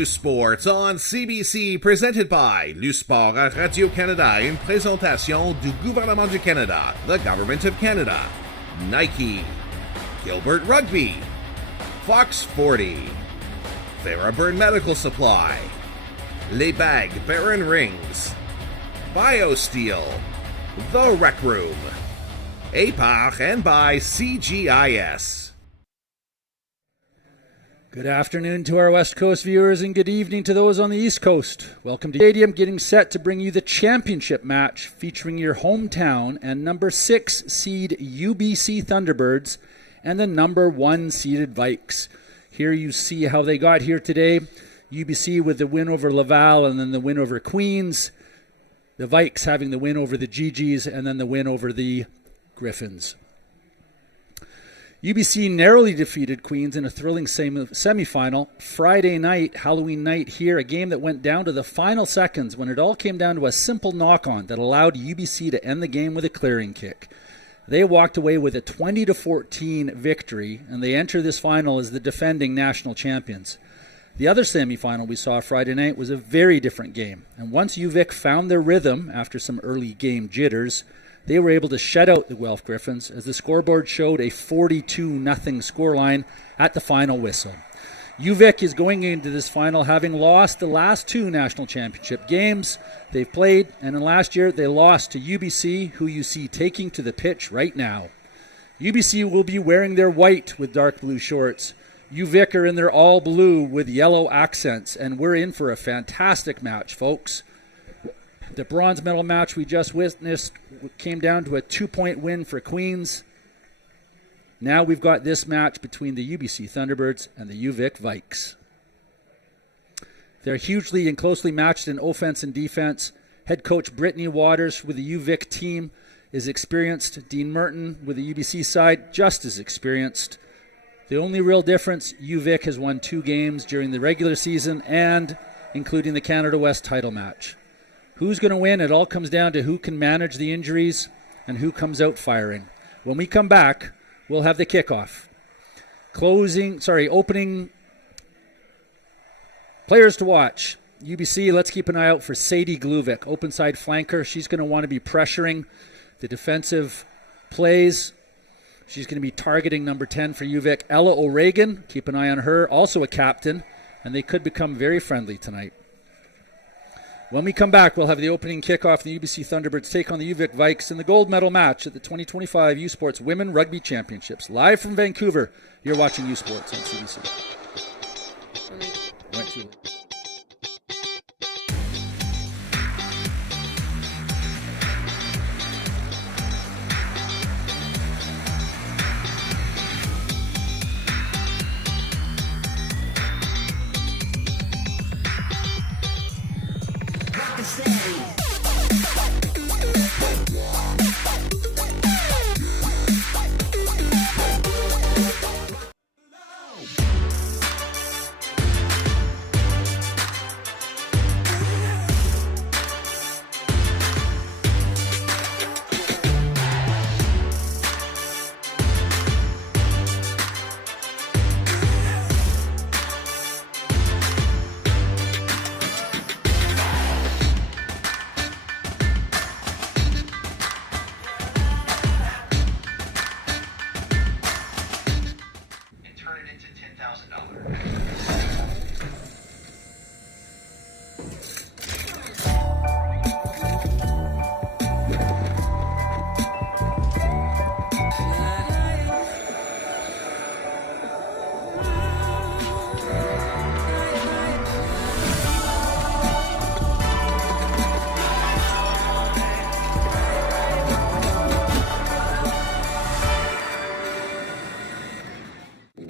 U-Sports on CBC, presented by l'U-Sport à Radio-Canada, une présentation du gouvernement du Canada, the Government of Canada, Nike, Gilbert Rugby, Fox 40, Thunderbird Medical Supply, Les Bagues Baron Rings, BioSteel, The Rec Room, APAR, and by CGIS. Good afternoon to our West Coast viewers and good evening to those on the East Coast. Welcome to Stadium, getting set to bring you the championship match featuring your hometown and number 6 seed UBC Thunderbirds and the number 1 seeded Vikes. Here you see how they got here today. UBC with the win over Laval and then the win over Queens. The Vikes having the win over the GGs and then the win over the Griffins. UBC narrowly defeated Queens in a thrilling semifinal Friday night, Halloween night here, a game that went down to the final seconds when it all came down to a simple knock-on that allowed UBC to end the game with a clearing kick. They walked away with a 20-14 victory, and they enter this final as the defending national champions. The other semifinal we saw Friday night was a very different game, and once UVic found their rhythm after some early game jitters, they were able to shut out the Guelph Griffins as the scoreboard showed a 42-0 scoreline at the final whistle. UVic is going into this final having lost the last 2 national championship games they've played, and in last year they lost to UBC, who you see taking to the pitch right now. UBC will be wearing their white with dark blue shorts. UVic are in their all blue with yellow accents, and we're in for a fantastic match, folks. The bronze medal match we just witnessed came down to a 2-point win for Queens. Now we've got this match between the UBC Thunderbirds and the UVic Vikes. They're hugely and closely matched in offense and defense. Head coach Brittany Waters with the UVic team is experienced. Dean Merton with the UBC side just as experienced. The only real difference, UVic has won 2 games during the regular season and including the Canada West title match. Who's going to win? It all comes down to who can manage the injuries and who comes out firing. When we come back, we'll have the kickoff. Opening players to watch. UBC, let's keep an eye out for Sadie Gluvic, open side flanker. She's going to want to be pressuring the defensive plays. She's going to be targeting number 10 for UVic. Ella O'Regan, keep an eye on her, also a captain, and they could become very friendly tonight. When we come back, we'll have the opening kickoff. The UBC Thunderbirds take on the UVic Vikes in the gold medal match at the 2025 U-Sports Women Rugby Championships. Live from Vancouver, you're watching U-Sports on CBC. Went too late.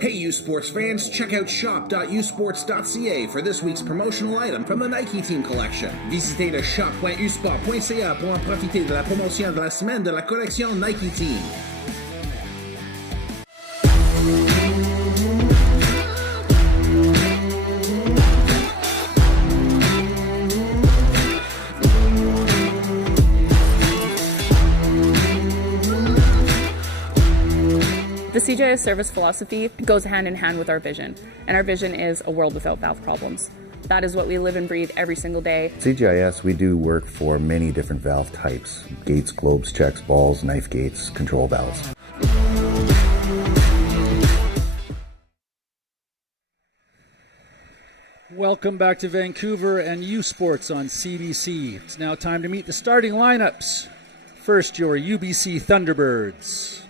Hey U-Sports fans, check out shop.usports.ca for this week's promotional item from the Nike Team Collection. Visitez le shop.usport.ca pour en profiter de la promotion de la semaine de la collection Nike Team. The CJS service philosophy goes hand in hand with our vision, and our vision is a world without bath problems. That is what we live and breathe every single day. CGIS, we do work for many different valve types: gates, globes, checks, balls, knife gates, control valves. Welcome back to Vancouver and U Sports on CBC. It's now time to meet the starting lineups. First, your UBC Thunderbirds.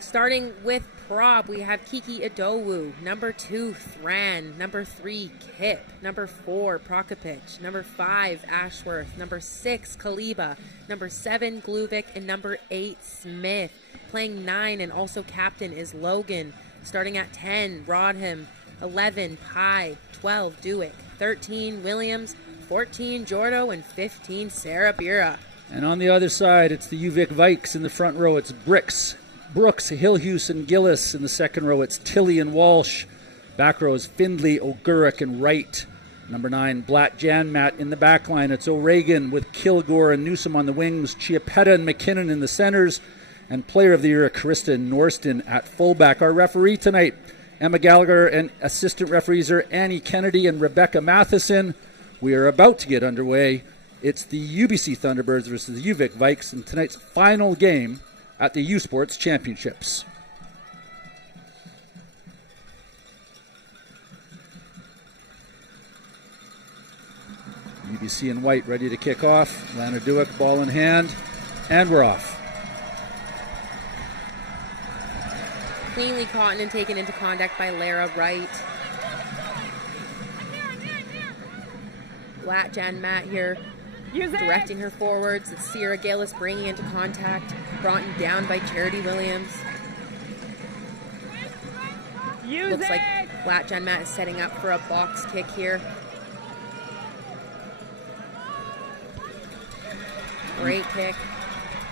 Starting with prop, we have Kiki Adowu, number 2, Thran, number 3, Kip, number 4, Prokopich, number 5, Ashworth, number 6, Kaliba, number 7, Gluvik, and number 8, Smith. Playing 9 and also captain is Logan. Starting at 10, Rodham, 11, Pye, 12, Dewick, 13, Williams, 14, Jordo, and 15, Sarah Bira. And on the other side, it's the UVic Vikes in the front row. It's Brooks, Hillhuse, and Gillis. In the second row, it's Tilley and Walsh. Back row is Findlay, O'Gurrick, and Wright. Number 9, Blatt Janmat in the back line. It's O'Regan with Kilgore and Newsom on the wings. Chiapetta and McKinnon in the centers. And player of the year, Krista Norston at fullback. Our referee tonight, Emma Gallagher, and assistant referees are Annie Kennedy and Rebecca Matheson. We are about to get underway. It's the UBC Thunderbirds versus the UVic Vikes in tonight's final game at the U Sports Championships. UBC in white ready to kick off. Lana Dewick, ball in hand, and we're off. Cleanly caught and taken into contact by Lara Wright. Blatt Janmat here directing her forwards. It's Sierra Gillis bringing into contact, brought down by Charity Williams. Looks like Blatt Janmat is setting up for a box kick here. Great kick.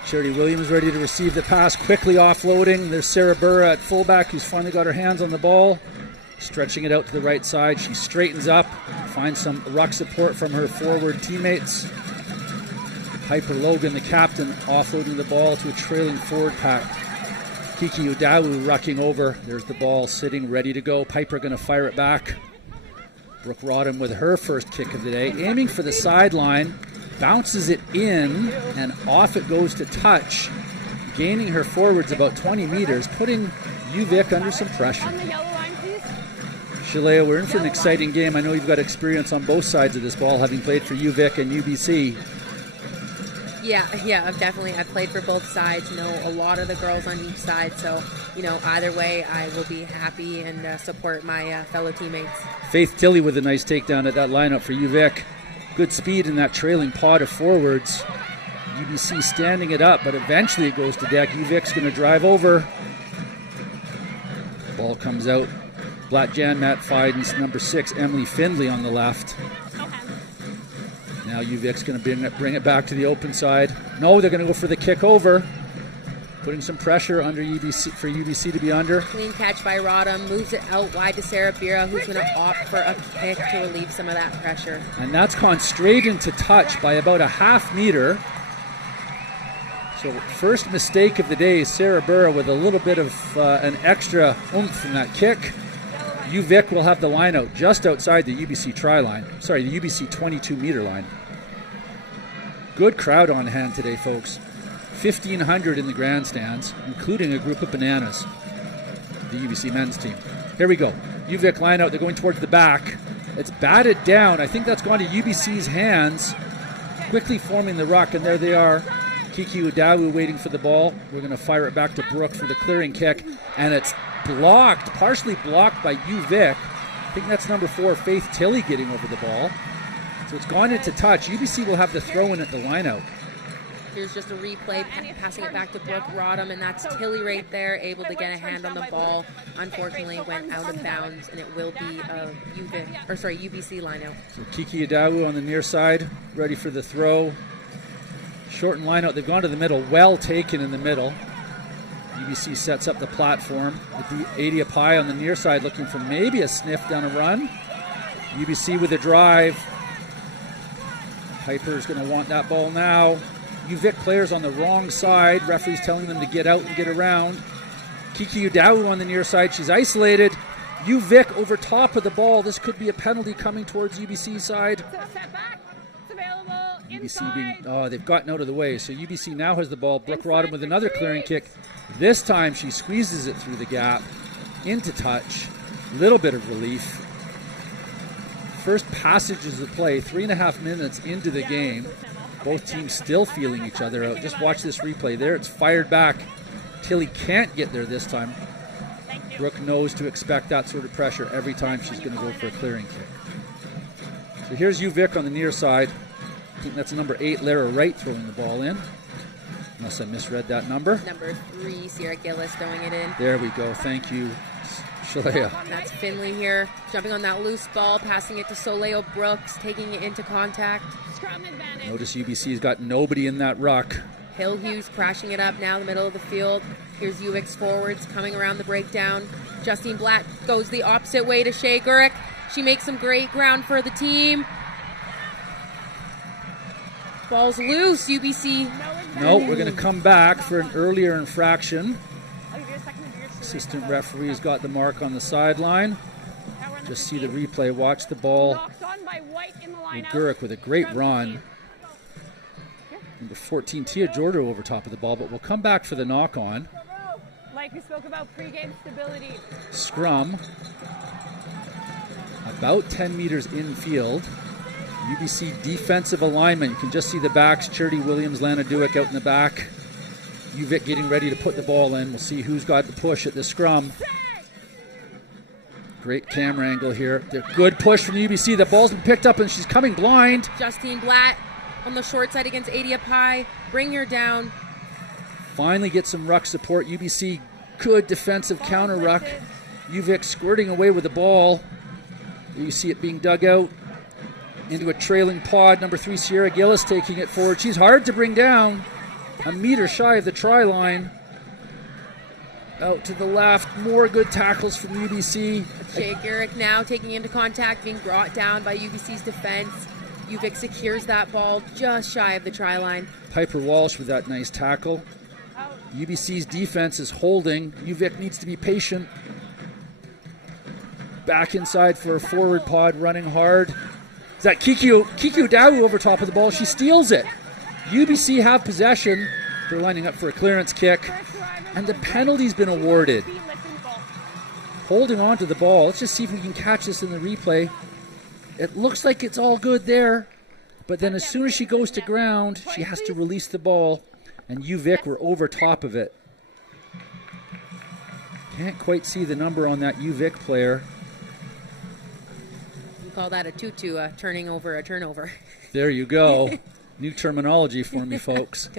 Charity Williams ready to receive the pass, quickly offloading. There's Sarah Burra at fullback, who's finally got her hands on the ball. Stretching it out to the right side. She straightens up, finds some ruck support from her forward teammates. Piper Logan, the captain, offloading the ball to a trailing forward pack. Kiki Udawu rucking over. There's the ball sitting, ready to go. Piper going to fire it back. Brooke Rodham with her first kick of the day, aiming for the sideline. Bounces it in, and off it goes to touch, gaining her forwards about 20 meters, putting UVic under some pressure. Shalea, we're in for an exciting game. I know you've got experience on both sides of this ball, having played for UVic and UBC. Yeah, I've played for both sides, know a lot of the girls on each side, so, either way, I will be happy and support my fellow teammates. Faith Tilley with a nice takedown at that lineup for UVic. Good speed in that trailing pod of forwards. UBC standing it up, but eventually it goes to deck. UVic's going to drive over. Ball comes out. Blatt Janmat finds number 6, Emily Findlay, on the left. Now UVic's going to bring it back to the open side. No, they're going to go for the kick over. Putting some pressure under UBC for UBC to be under. Clean catch by Rodham, moves it out wide to Sarah Bira, who's going to opt for a kick to relieve some of that pressure. And that's gone straight into touch by about a half meter. So first mistake of the day, Sarah Burra with a little bit of an extra oomph in that kick. UVic will have the line out just outside the UBC try line. Sorry, the UBC 22-meter line. Good crowd on hand today, folks. 1,500 in the grandstands, including a group of bananas. The UBC men's team. Here we go. UVic line out. They're going towards the back. It's batted down. I think that's gone to UBC's hands. Quickly forming the ruck, and there they are. Kiki Udawu waiting for the ball. We're going to fire it back to Brooke for the clearing kick, and it's blocked, partially blocked by UVic. I think that's number 4, Faith Tilley, getting over the ball. So it's gone into touch. UBC will have the throw-in at the line out. Here's just a replay, passing it back to Brooke Rodham, and that's Tilley right there, able to get a hand on the ball. Unfortunately, went out of bounds, and it will be a UBC lineout. So Kiki Udawu on the near side, ready for the throw. Shortened lineout. They've gone to the middle, well taken in the middle. UBC sets up the platform. Adia Pye on the near side, looking for maybe a sniff down a run. UBC with a drive. Piper's going to want that ball now. UVic players on the wrong side. Referees telling them to get out and get around. Kiki Udawu on the near side. She's isolated. UVic over top of the ball. This could be a penalty coming towards UBC side. UBC being, they've gotten out of the way. So UBC now has the ball. Brooke Rodham with another clearing kick. This time she squeezes it through the gap into touch. Little bit of relief. First passages of play, 3.5 minutes into the game. Both teams still feeling each other out. Just watch this replay there. It's fired back. Tilly can't get there this time. Brooke knows to expect that sort of pressure every time she's going to go for a clearing kick. So here's UVic on the near side. I think that's number 8, Lara Wright, throwing the ball in. Unless I misread that number. Number 3, Sierra Gillis throwing it in. There we go. Thank you, Shalea. That's Finley here, jumping on that loose ball, passing it to Soleo Brooks, taking it into contact. Notice UBC's got nobody in that ruck. Hill Hughes crashing it up now in the middle of the field. Here's UVic's forwards coming around the breakdown. Justine Blatt goes the opposite way to Shea Gurick. She makes some great ground for the team. Ball's loose, UBC. No, we're going to come back for an earlier infraction. Assistant referee's got the mark on the sideline. Just see the replay. Watch the ball. Gurick with a great run. Number 14, Tia Jordo over top of the ball, but we'll come back for the knock-on. Like we spoke about pregame stability. Scrum. About 10 meters infield. UBC defensive alignment. You can just see the backs. Charity Williams, Lana Duick out in the back. UVic getting ready to put the ball in. We'll see who's got the push at the scrum. Great camera angle here. Good push from UBC. The ball's been picked up and she's coming blind. Justine Blatt on the short side against Adia Pai. Bring her down. Finally get some ruck support. UBC, good defensive counter ruck. UVic squirting away with the ball. You see it being dug out into a trailing pod. Number 3, Sierra Gillis taking it forward. She's hard to bring down. A meter shy of the try line. Out to the left. More good tackles from UBC. Shea Gurick now taking into contact, being brought down by UBC's defense. UVic secures that ball just shy of the try line. Piper Walsh with that nice tackle. UBC's defense is holding. UVic needs to be patient. Back inside for a forward pod, running hard. Is that Kiki Dawu over top of the ball? She steals it. UBC have possession. They're lining up for a clearance kick. And the penalty's been awarded. Holding on to the ball. Let's just see if we can catch this in the replay. It looks like it's all good there. But then as soon as she goes to ground, she has to release the ball. And UVic were over top of it. Can't quite see the number on that UVic player. You call that a tutu, turning over a turnover. There you go. New terminology for me, folks.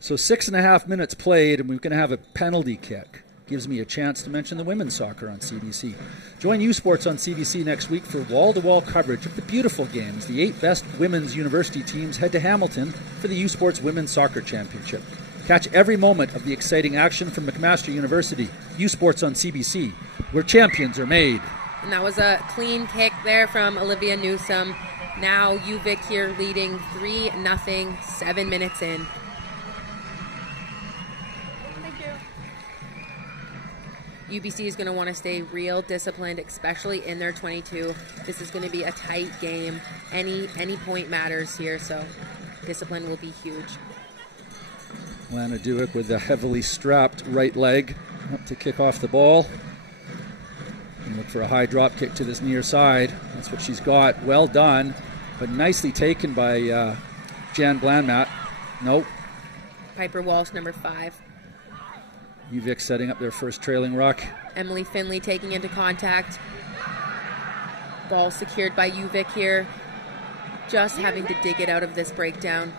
So 6.5 minutes played, and we're going to have a penalty kick. Gives me a chance to mention the women's soccer on CBC. Join U Sports on CBC next week for wall-to-wall coverage of the beautiful games. The 8 best women's university teams head to Hamilton for the U Sports Women's Soccer Championship. Catch every moment of the exciting action from McMaster University. U Sports on CBC, where champions are made. And that was a clean kick there from Olivia Newsome. Now UVic here leading 3-0, 7 minutes in. Thank you. UBC is going to want to stay real disciplined, especially in their 22. This is going to be a tight game. Any point matters here, so discipline will be huge. Lana Duick with the heavily strapped right leg up to kick off the ball. And look for a high drop kick to this near side. That's what she's got. Well done, but nicely taken by Jan Blandmat. Nope. Piper Walsh, number 5. UVic setting up their first trailing ruck. Emily Finley taking into contact. Ball secured by UVic here. Just having to dig it out of this breakdown.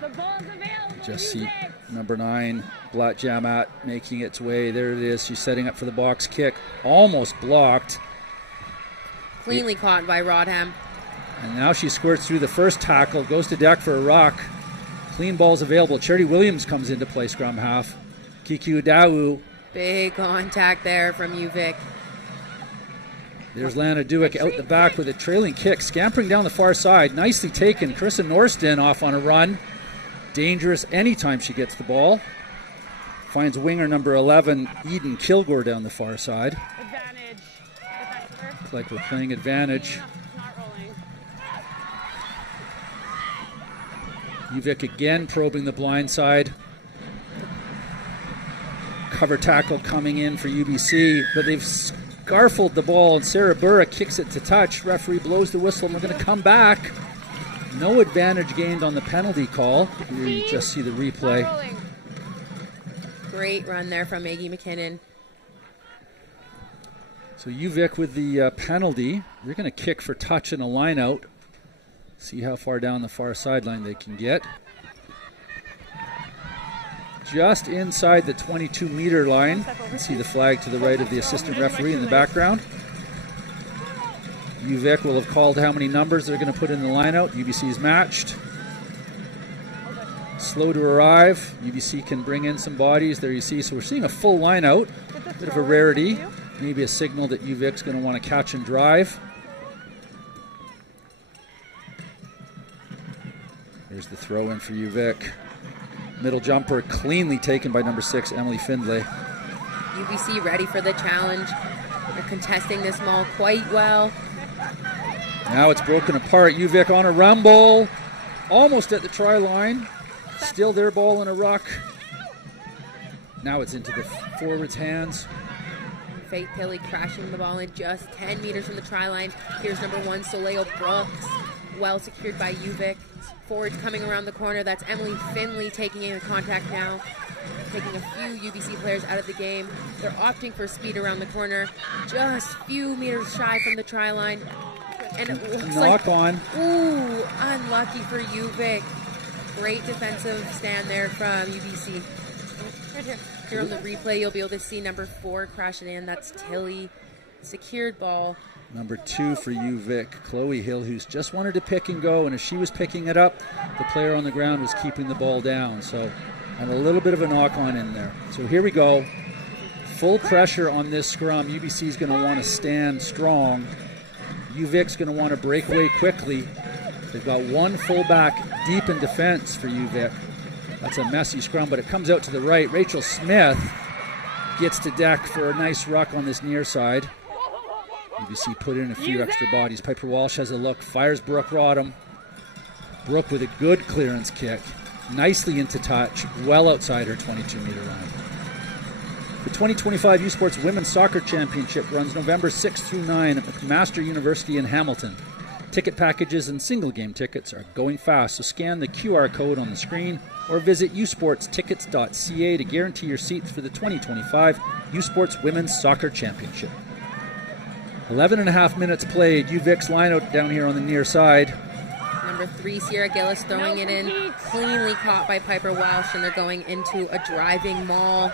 The ball's available. Just see number 9, Blatt Jamat, making its way. There it is. She's setting up for the box kick. Almost blocked. Cleanly caught by Rodham. And now she squirts through the first tackle, goes to deck for a ruck. Clean ball's available. Charity Williams comes into play scrum half. Kiki Udawu. Big contact there from UVic. There's Lana Duick out the back with a trailing kick, scampering down the far side. Nicely taken. Carissa Norston off on a run. Dangerous anytime she gets the ball. Finds winger number 11, Eden Kilgore, down the far side. Advantage. Look like we're playing advantage. Not rolling. UVic again probing the blind side. Cover tackle coming in for UBC, but they've scarfled the ball, and Sarah Burra kicks it to touch. Referee blows the whistle, and we're going to come back. No advantage gained on the penalty call. Here you just see the replay. Not rolling. Great run there from Maggie McKinnon. So UVic with the penalty. They're going to kick for touch and a line out. See how far down the far sideline they can get. Just inside the 22-meter line. You can see the flag to the right of the assistant referee in the background. UVic will have called how many numbers they're going to put in the lineout. UBC is matched. Slow to arrive. UBC can bring in some bodies. There you see. So we're seeing a full lineout. Bit of a rarity. Maybe a signal that UVic's going to want to catch and drive. There's the throw in for UVic. Middle jumper cleanly taken by number 6, Emily Findlay. UBC ready for the challenge. They're contesting this maul quite well. Now it's broken apart. UVic on a rumble. Almost at the try line. Still their ball in a ruck. Now it's into the forward's hands. Faith Tilley crashing the ball in just 10 meters from the try line. Here's number 1, Soleil Brooks. Well secured by UVic. Forwards coming around the corner. That's Emily Finley taking in contact now. Taking a few UBC players out of the game. They're opting for speed around the corner. Just a few meters shy from the try line. And it looks Knock on. Ooh, unlucky for UVic. Great defensive stand there from UBC. Right here. Here on the replay, you'll be able to see number 4 crashing in. That's Tilley. Secured ball. Number 2 for UVic, Chloe Hill, who's just wanted to pick and go, and as she was picking it up, the player on the ground was keeping the ball down. So, and a little bit of a knock-on in there. So here we go. Full pressure on this scrum. UBC's going to want to stand strong. UVic's going to want to break away quickly. They've got one fullback deep in defense for UVic. That's a messy scrum, but it comes out to the right. Rachel Smith gets to deck for a nice ruck on this near side. UBC put in a few extra bodies. Piper Walsh has a look, fires Brooke Rodham. Brooke with a good clearance kick. Nicely into touch, well outside her 22-meter line. The 2025 U Sports Women's Soccer Championship runs November 6 through 9 at McMaster University in Hamilton. Ticket packages and single game tickets are going fast, so scan the QR code on the screen or visit usportstickets.ca to guarantee your seats for the 2025 U Sports Women's Soccer Championship. 11 and a half minutes played. UVic's lineout down here on the near side. Number 3, Sierra Gillis throwing it in. Cleanly caught by Piper Welsh, and they're going into a driving maul.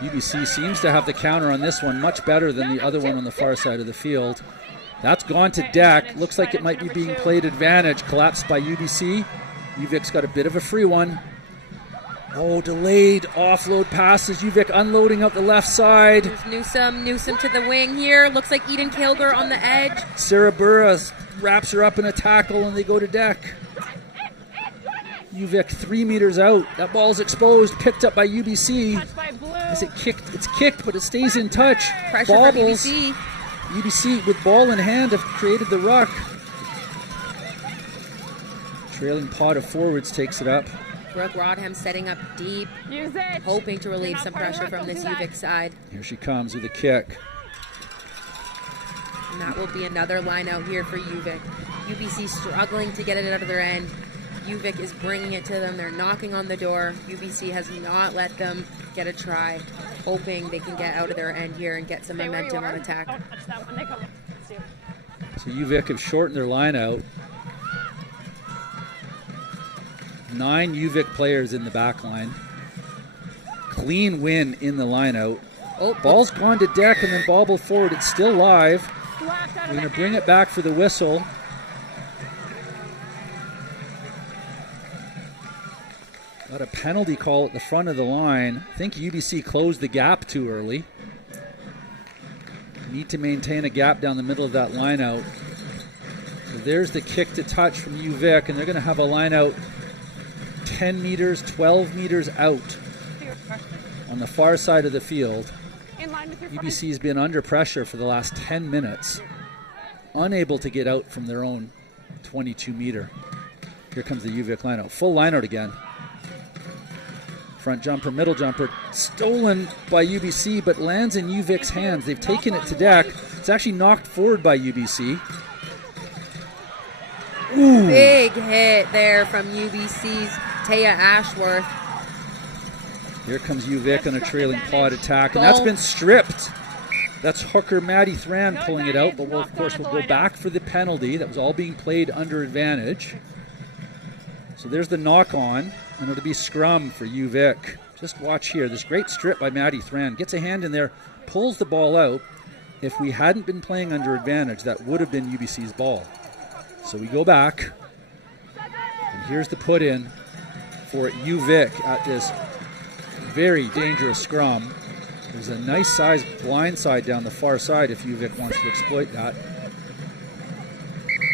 UBC seems to have the counter on this one much better than the other one on the far side of the field. That's gone to deck. Looks like it might be being played advantage. Collapsed by UBC. UVic's got a bit of a free one. Oh, delayed offload passes. UVic unloading out the left side. There's Newsom to the wing here. Looks like Eden Kilger on the edge. Sarah Burra wraps her up in a tackle and they go to deck. UVic 3 meters out. That ball's exposed, picked up by UBC. Touched by Blue. As it kicked, it's kicked, but it stays in touch. Pressure Bobbles. from UBC. UBC with ball in hand have created the ruck. Trailing pod of forwards takes it up. Brooke Rodham setting up deep, Use it. hoping to relieve You're not some part of pressure the from ruck, this don't do UVic that. side. Here she comes with a kick. And that will be another line out here for UVic. UBC struggling to get it out of their end. UVic is bringing it to them. They're knocking on the door. UBC has not let them get a try, hoping they can get out of their end here and get some Stay where you momentum on are. attack. Don't touch that one. They come. Let's do. So UVic have shortened their line out. 9 UVic players in the back line. Clean win in the line out. Oh, Ball's gone to deck and then bobbled forward. It's still live. Slapped out We're of going the to bring it back for the whistle. Got a penalty call at the front of the line. I think UBC closed the gap too early. Need to maintain a gap down the middle of that line out. So there's the kick to touch from UVic, and they're going to have a line out 10 meters, 12 meters out on the far side of the field. In line with your front. UBC's been under pressure for the last 10 minutes. unable to get out from their own 22-meter. Here comes the UVic lineout. Full lineout again. Front jumper, middle jumper, stolen by UBC, but lands in UVic's hands. They've taken it to deck. It's actually knocked forward by UBC. Ooh. Big hit there from UBC's Taya Ashworth. Here comes UVic on a trailing pod attack, and that's been stripped. That's hooker Maddie Thran pulling it out, but of course we'll go back for the penalty. That was all being played under advantage. So there's the knock on, and it'll be scrum for UVic. Just watch here. This great strip by Maddie Thran. Gets a hand in there, pulls the ball out. If we hadn't been playing under advantage, that would have been UBC's ball. So we go back, and here's the put in for UVic at this very dangerous scrum. There's a nice size blind side down the far side if UVic wants to exploit that.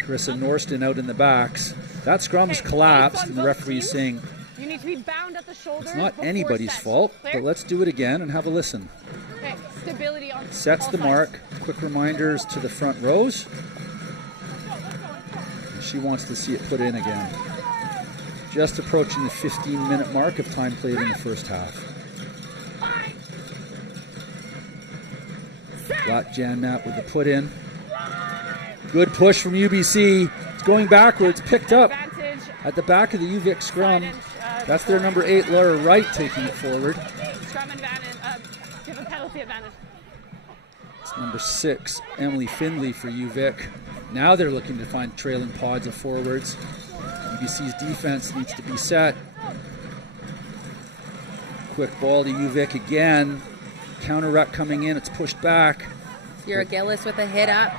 Carissa Norston out in the backs. That scrum's collapsed, and the referee's saying You need to be bound at the shoulders. it's not before anybody's set. fault, Clear? but let's do it again and have a listen. Okay, stability on Sets all the sides. mark. Quick reminders to the front rows. And she wants to see it put in again. Just approaching the 15-minute mark of time played in the first half. Flat jam mat with the put in. Good push from UBC. It's going backwards, picked up Advantage. at the back of the UVic scrum. Side inch, That's their number 8, Laura Wright, taking it forward. Scrum advantage. Give a penalty advantage. It's number 6, Emily Findley for UVic. Now they're looking to find trailing pods of forwards. UBC's defense needs to be set. Quick ball to UVic again. Counter ruck coming in. It's pushed back. Sierra Gillis with a hit up.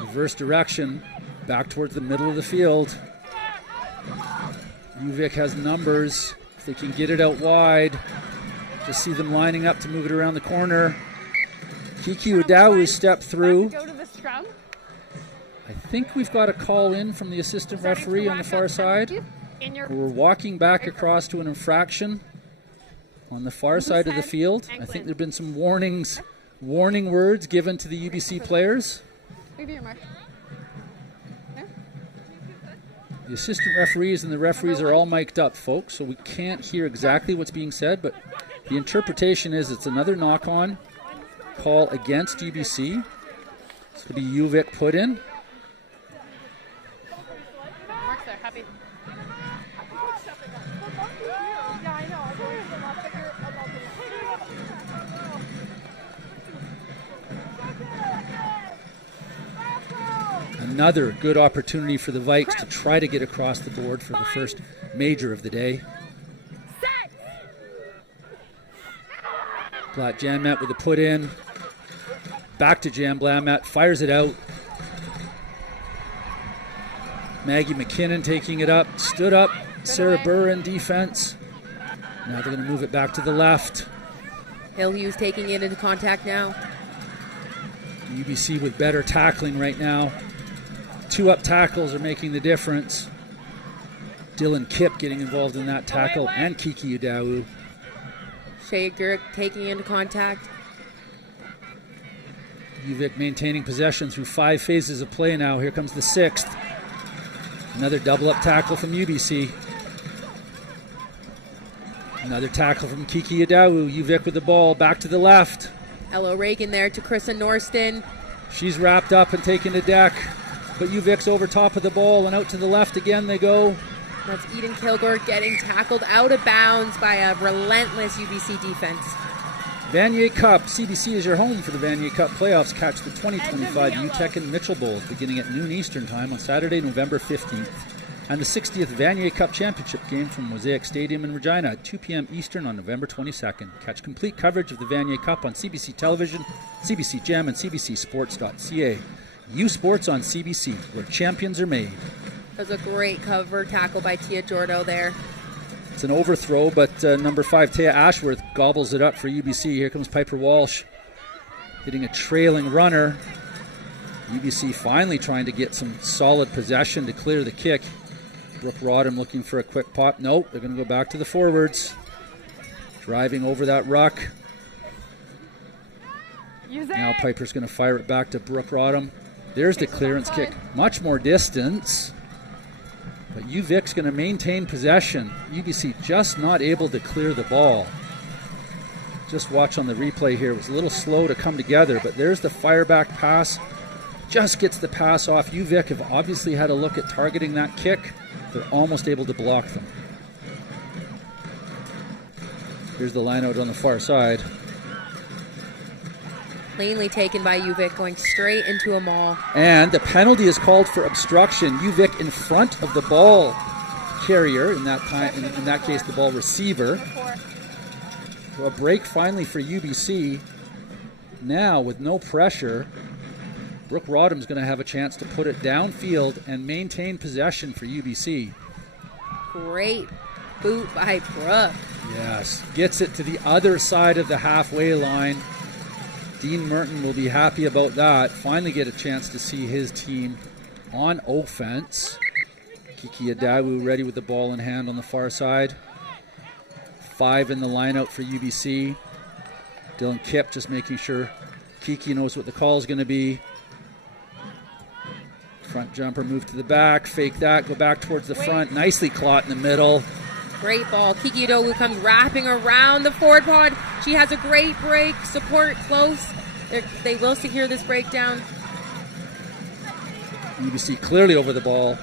Reverse direction. Back towards the middle of the field. UVic has numbers. If they can get it out wide. Just see them lining up to move it around the corner. Kiki Udawu stepped through. Go to the scrum. I think we've got a call in from the assistant referee on the far side. In your We're walking back across to an infraction on the far side of the field. I think there have been some warning words given to the UBC players. Maybe your mark. The assistant referees and the referees are all mic'd up, folks, so we can't hear exactly what's being said, but the interpretation is it's another knock-on call against UBC. It's going to be UVic put in. Mark's there. Happy. Another good opportunity for the Vikes to try to get across the board for the first major of the day. Blatt Janmat with a put in. Back to Jan Blamat, fires it out. Maggie McKinnon taking it up, stood up. Sarah Burr in defense. Now they're going to move it back to the left. Hill Hughes taking it into contact now. UBC with better tackling right now. 2 up tackles are making the difference. Dylan Kipp getting involved in that tackle, and Kiki Udawu. Shea Gurk taking into contact. UVic maintaining possession through 5 phases of play now. Here comes the 6th. Another double up tackle from UBC. Another tackle from Kiki Udawu. UVic with the ball, back to the left. Ella Reagan there to Carissa Norston. She's wrapped up and taken to deck. But UVic's over top of the ball and out to the left again they go. That's Eden Kilgore getting tackled out of bounds by a relentless UBC defense. Vanier Cup. CBC is your home for the Vanier Cup playoffs. Catch the 2025 UTEC and Mitchell Bowls beginning at noon Eastern Time on Saturday, November 15th. And the 60th Vanier Cup Championship game from Mosaic Stadium in Regina at 2 p.m. Eastern on November 22nd. Catch complete coverage of the Vanier Cup on CBC Television, CBC Gem, and CBCSports.ca. U Sports on CBC, where champions are made. That was a great cover tackle by Tia Jordo there. It's an overthrow, but number 5, Taya Ashworth, gobbles it up for UBC. Here comes Piper Walsh, hitting a trailing runner. UBC finally trying to get some solid possession to clear the kick. Brooke Rodham looking for a quick pop. Nope, they're going to go back to the forwards. Driving over that ruck. Use it. Now Piper's going to fire it back to Brooke Rodham. There's the clearance kick. Much more distance. But UVic's going to maintain possession. UBC just not able to clear the ball. Just watch on the replay here. It was a little slow to come together, but there's the fire back pass. Just gets the pass off. UVic have obviously had a look at targeting that kick. They're almost able to block them. Here's the line out on the far side. Cleanly taken by UVic, going straight into a maul. And the penalty is called for obstruction. UVic in front of the ball carrier, in that case the ball receiver. So a break finally for UBC. Now with no pressure, Brooke Rodham's going to have a chance to put it downfield and maintain possession for UBC. Great boot by Brooke. Yes, gets it to the other side of the halfway line. Dean Merton will be happy about that. Finally get a chance to see his team on offense. Kiki Adawu ready with the ball in hand on the far side. 5 in the line out for UBC. Dylan Kipp just making sure Kiki knows what the call is going to be. Front jumper, move to the back, fake that, go back towards the front. Nicely caught in the middle. Great ball. Kiki Adawu comes wrapping around the forward pod. She has a great break. Support close. They will secure this breakdown. UBC clearly over the ball.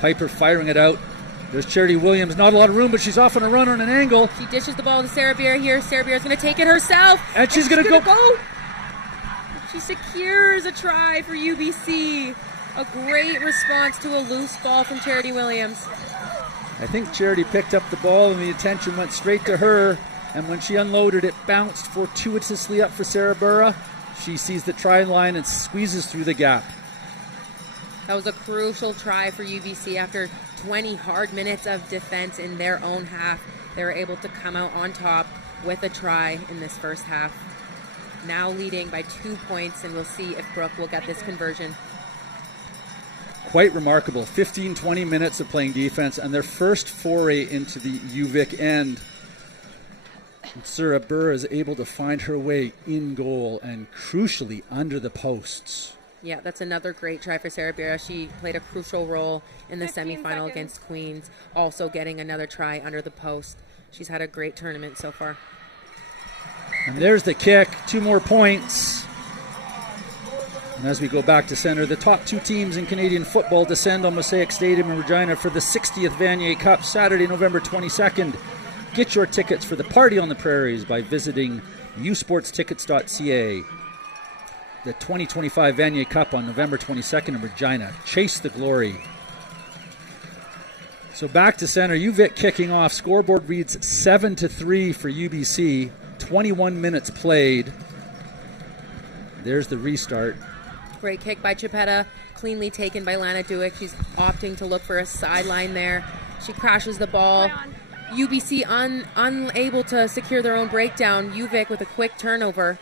Piper firing it out. There's Charity Williams. Not a lot of room, but she's off on a run on an angle. She dishes the ball to Sarah Beer here. Sarah Beer is going to take it herself. And she's going to go. She secures a try for UBC. A great response to a loose ball from Charity Williams. I think Charity picked up the ball and the attention went straight to her. And when she unloaded, it bounced fortuitously up for Sarah Burra. She sees the try line and squeezes through the gap. That was a crucial try for UBC. After 20 hard minutes of defense in their own half, they were able to come out on top with a try in this first half. Now leading by 2 points, and we'll see if Brooke will get this conversion. Quite remarkable. 15-20 minutes of playing defense, and their first foray into the UVic end. And Sarah Burr is able to find her way in goal and crucially under the posts. Yeah, that's another great try for Sarah Beer. She played a crucial role in the semifinal against Queens, also getting another try under the post. She's had a great tournament so far. And there's the kick. 2 more points. And as we go back to center, the top 2 teams in Canadian football descend on Mosaic Stadium in Regina for the 60th Vanier Cup, Saturday, November 22nd. Get your tickets for the Party on the Prairies by visiting usportstickets.ca. The 2025 Vanier Cup on November 22nd in Regina. Chase the glory. So back to center, UVic kicking off. Scoreboard reads 7-3 for UBC. 21 minutes played. There's the restart. Great kick by Chipetta, cleanly taken by Lana Duick. She's opting to look for a sideline there. She crashes the ball. UBC unable to secure their own breakdown. UVic with a quick turnover.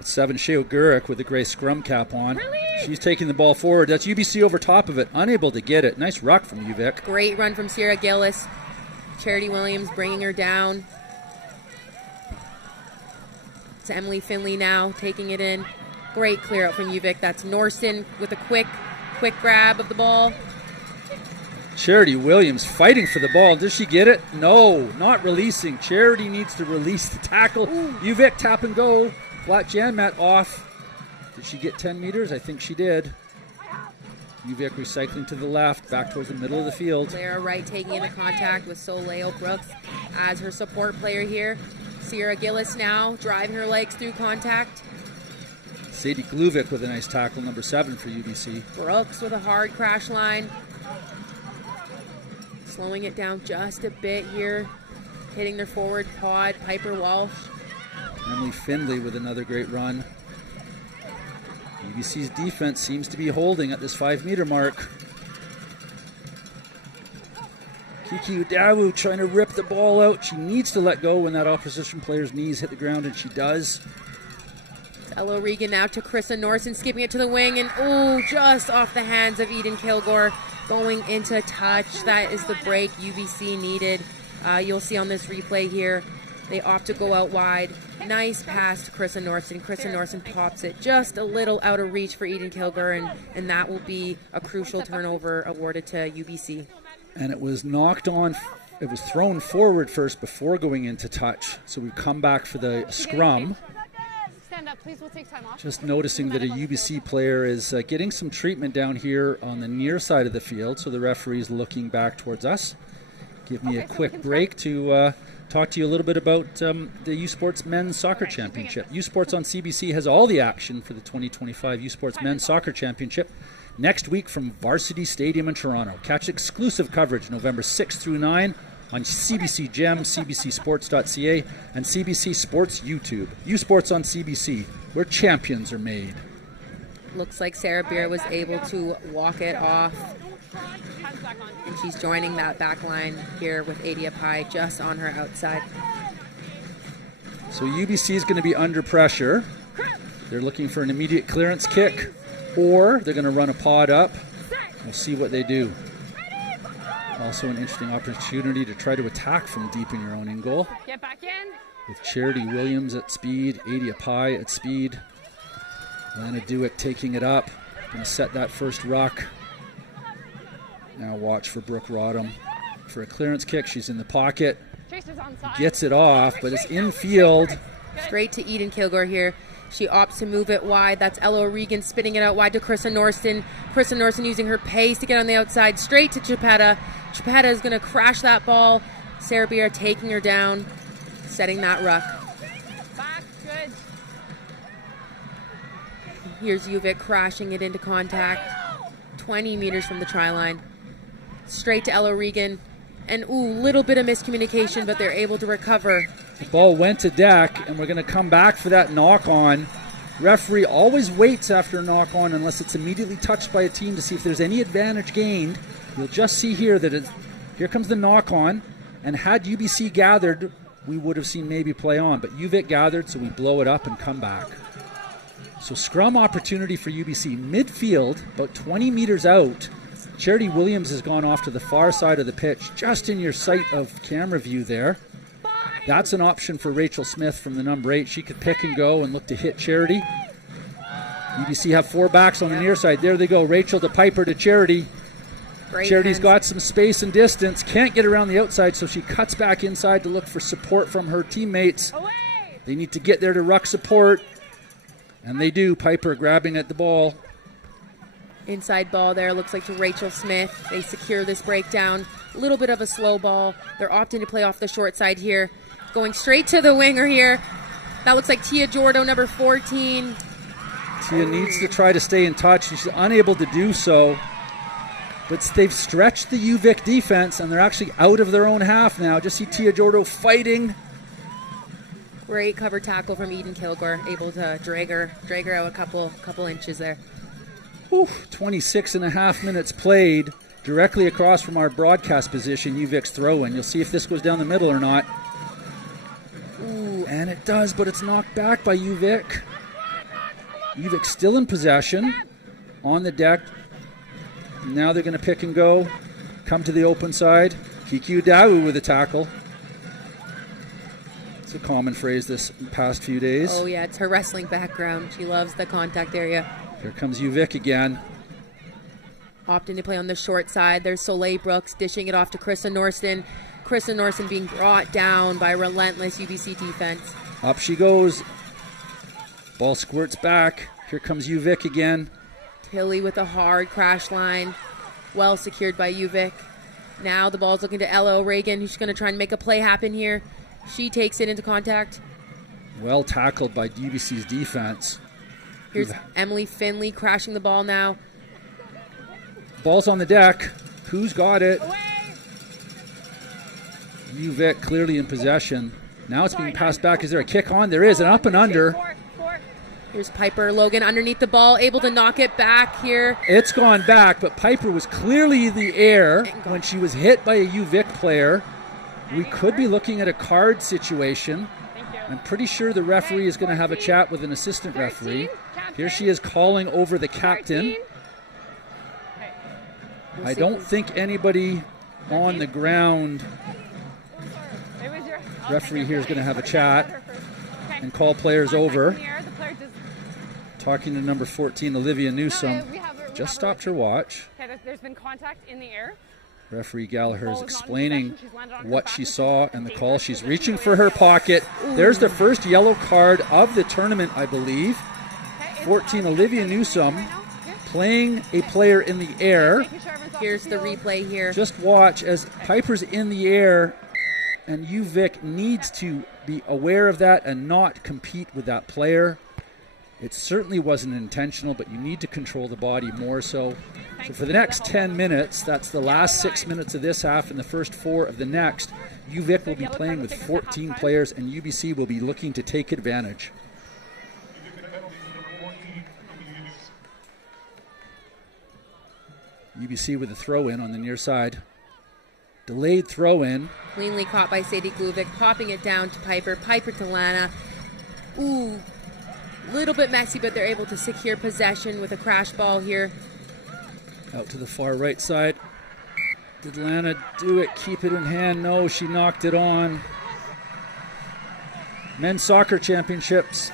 7 Sheo Gurek with the gray scrum cap on. She's taking the ball forward. That's UBC over top of it, unable to get it. Nice ruck from UVic. Great run from Sierra Gillis. Charity Williams bringing her down. It's Emily Finley now taking it in. Great clear out from UVic. That's Norston with a quick grab of the ball. Charity Williams fighting for the ball. Does she get it? No, not releasing. Charity needs to release the tackle. UVic tap and go. Flat Janmat off. Did she get 10 meters? I think she did. UVic recycling to the left, back towards the middle of the field. Clara Wright taking into contact with Soleo Brooks as her support player here. Sierra Gillis now driving her legs through contact. Sadie Gluvic with a nice tackle, number 7 for UBC. Brooks with a hard crash line. Slowing it down just a bit here. Hitting their forward pod, Piper Walsh. Emily Findlay with another great run. UBC's defense seems to be holding at this 5-meter mark. Kiki Udawu trying to rip the ball out. She needs to let go when that opposition player's knees hit the ground, and she does. Ella Regan now to Krista Norson, skipping it to the wing, and just off the hands of Eden Kilgore, going into touch. That is the break UBC needed. You'll see on this replay here, They opt to go out wide. Nice pass to Krista Norson. Krista Norson pops it just a little out of reach for Eden Kilgore, and that will be a crucial turnover awarded to UBC. And it was knocked on. It was thrown forward first before going into touch. So we come back for the scrum. Stand up, please. We'll take time off. Just noticing that a UBC player is getting some treatment down here on the near side of the field. So the referee's looking back towards us. Give me a quick break to talk to you a little bit about the U Sports Men's Soccer Championship. U Sports on CBC has all the action for the 2025 U Sports Men's Soccer Championship next week from Varsity Stadium in Toronto. Catch exclusive coverage November 6th through 9 on CBC Gem, cbcsports.ca, and CBC Sports YouTube. U Sports on CBC, where champions are made. Looks like Sarah Beer was able to walk it off. And she's joining that back line here with Adia Pai just on her outside. So UBC is going to be under pressure. They're looking for an immediate clearance kick, or they're going to run a pod up. We'll see what they do. Also an interesting opportunity to try to attack from deep in your own end goal. Get back in. With Charity Williams at speed, Adia Pai at speed. Lana Dewitt taking it up. Going to set that first ruck. Now watch for Brooke Rodham for a clearance kick. She's in the pocket. Tracer's on side. Gets it off, but it's infield. Straight to Eden Kilgore here. She opts to move it wide. That's Ella O'Regan spinning it out wide to Krista Norston. Krista Norston using her pace to get on the outside. Straight to Chipetta. Chipetta is going to crash that ball. Sarah Beer taking her down, setting that ruck. Back, good. Here's Uvic crashing it into contact. 20 meters from the try line. Straight to Ella Regan. And little bit of miscommunication, but they're able to recover. The ball went to deck, and we're going to come back for that knock-on. Referee always waits after a knock-on unless it's immediately touched by a team to see if there's any advantage gained. You'll just see here that here comes the knock-on, and had UBC gathered, we would have seen maybe play on, but UVic gathered, so we blow it up and come back. So scrum opportunity for UBC. Midfield, about 20 meters out. Charity Williams has gone off to the far side of the pitch, just in your sight of camera view there. That's an option for Rachel Smith from the number 8. She could pick and go and look to hit Charity. UBC have 4 backs on the near side. There they go. Rachel to Piper to Charity. Charity's got some space and distance. Can't get around the outside, so she cuts back inside to look for support from her teammates. They need to get there to ruck support. And they do. Piper grabbing at the ball. Inside ball there, looks like to Rachel Smith. They secure this breakdown. A little bit of a slow ball. They're opting to play off the short side here. Going straight to the winger here. That looks like Tia Jordo, number 14. Tia needs to try to stay in touch. She's unable to do so. But they've stretched the UVic defense, and they're actually out of their own half now. Just see Tia Jordo fighting. Great cover tackle from Eden Kilgore. Able to drag her out a couple inches there. 26 and a half minutes played directly across from our broadcast position, UVic's throw-in. You'll see if this goes down the middle or not. And it does, but it's knocked back by UVic. UVic still in possession on the deck. Now they're going to pick and go. Come to the open side. Kiki Udawu with a tackle. It's a common phrase this past few days. Oh yeah, it's her wrestling background. She loves the contact area. Here comes UVic again. Opting to play on the short side. There's Soleil Brooks dishing it off to Krista Norston. Krista Norston being brought down by relentless UBC defense. Up she goes. Ball squirts back. Here comes UVic again. Tilly with a hard crash line. Well secured by UVic. Now the ball's looking to Ella O'Regan, who's going to try and make a play happen here. She takes it into contact. Well tackled by UBC's defense. Here's Emily Finley crashing the ball now. Ball's on the deck. Who's got it? UVic clearly in possession. Now it's being passed back. Is there a kick on? There is. An up and under. Here's Piper Logan underneath the ball, able to knock it back here. It's gone back, but Piper was clearly in the air when she was hit by a UVic player. We could be looking at a card situation. I'm pretty sure the referee is going to have a chat with an assistant referee. Here she is calling over the captain. I don't think anybody on the ground Referee here is going to have a chat Okay. and call players Contact over. in the air. The player Talking to number 14, Olivia Newsom. we Just stopped her watch. Okay, there's been contact in the air. Referee Gallagher is Ball is not in explaining possession. She's landed on her what back she and she's saw in and the dangerous call. She's position reaching away for her from pocket. There's the first yellow card of the tournament, I believe. Okay, it's 14, on. Olivia Right Newsom now. Here. playing a player in the air. Making sure everyone's off Here's the field. replay here. Just watch as Piper's in the air, and UVic needs to be aware of that and not compete with that player. It certainly wasn't intentional, but you need to control the body more so. So for the next 10 minutes, that's the last 6 minutes of this half and the first 4 of the next, UVic will be playing with 14 players, and UBC will be looking to take advantage. UBC with a throw-in on the near side. Delayed throw-in. Cleanly caught by Sadie Gluvic, popping it down to Piper. Piper to Lana. Ooh, little bit messy, but they're able to secure possession with a crash ball here. Out to the far right side. Did Lana do it? Keep it in hand? No, she knocked it on. Men's Soccer Championships.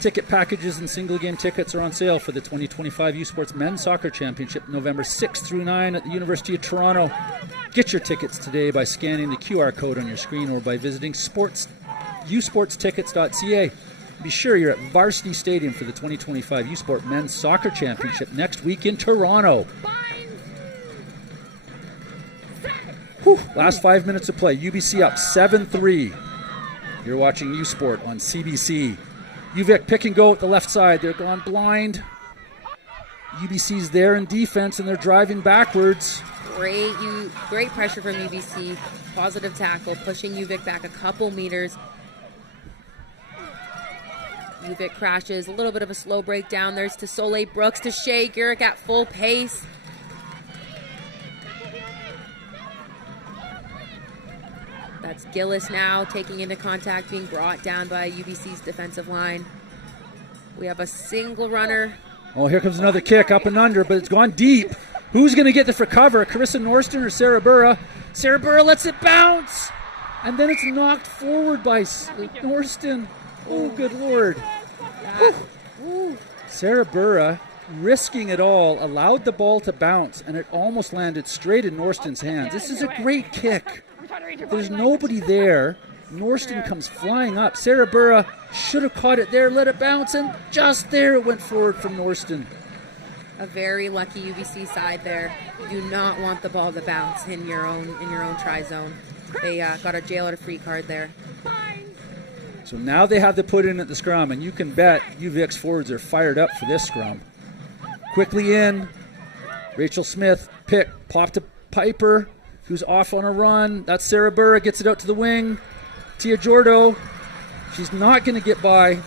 Ticket packages and single game tickets are on sale for the 2025 U Sports Men's Soccer Championship, November 6th through 9 at the University of Toronto. Get your tickets today by scanning the QR code on your screen or by visiting usportstickets.ca. Be sure you're at Varsity Stadium for the 2025 U Sport Men's Soccer Championship next week in Toronto. Whew, last 5 minutes of play. UBC up 7-3. You're watching U Sport on CBC. UVic pick and go at the left side. They're gone blind. UBC's there in defense and they're driving backwards. Great pressure from UBC. Positive tackle, pushing UVic back a couple meters. UVic crashes, a little bit of a slow breakdown. There's to Soleil Brooks, to Shea Gurrick at full pace. That's Gillis now taking into contact, being brought down by UBC's defensive line. We have a single runner. Oh, here comes another kick up and under, but it's gone deep. Who's going to get this recover? Carissa Norston or Sarah Burra? Sarah Burra lets it bounce, and then it's knocked forward by Norston. Oh, good Lord. Sarah Burra, risking it all, allowed the ball to bounce, and it almost landed straight in Norston's hands. This is a great kick. There's nobody there. Norston comes flying up. Sarah Burra should have caught it there, let it bounce, and just there it went forward from Norston. A very lucky UBC side there. You do not want the ball to bounce in your own try zone. They got a jail or a free card there. So now they have to put in at the scrum, and you can bet UVic's forwards are fired up for this scrum. Quickly in. Rachel Smith, pick, pop to Piper, who's off on a run. That's Sarah Burra, gets it out to the wing. Tia Jordo, she's not going to get by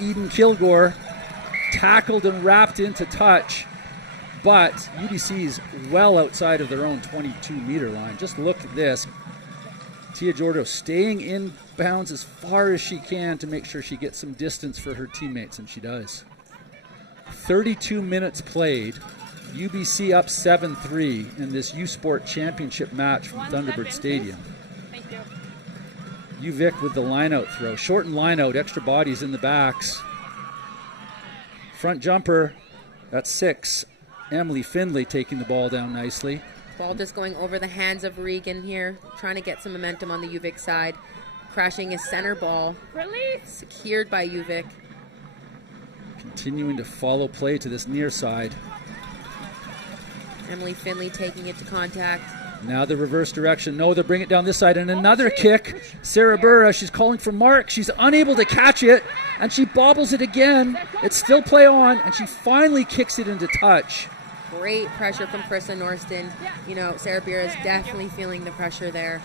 Eden Kilgore. Tackled and wrapped into touch, but UBC's well outside of their own 22-meter line. Just look at this. Tia Jordo staying in bounds as far as she can to make sure she gets some distance for her teammates, and she does. 32 minutes played. UBC up 7-3 in this U Sport Championship match from Thunderbird Stadium. Thank you. UVic with the line-out throw. Shortened line-out, extra bodies in the backs. Front jumper, that's 6. Emily Findlay taking the ball down nicely. Ball just going over the hands of Regan here, trying to get some momentum on the UVic side. Crashing a center ball. Release. Secured by UVic. Continuing to follow play to this near side. Emily Findlay taking it to contact. Now the reverse direction. No, they'll bring it down this side. And another kick. Sarah Burra, she's calling for Mark. She's unable to catch it. And she bobbles it again. It's still play on. And she finally kicks it into touch. Great pressure from Krista Norston. You know, Sarah Burra is definitely feeling the pressure there.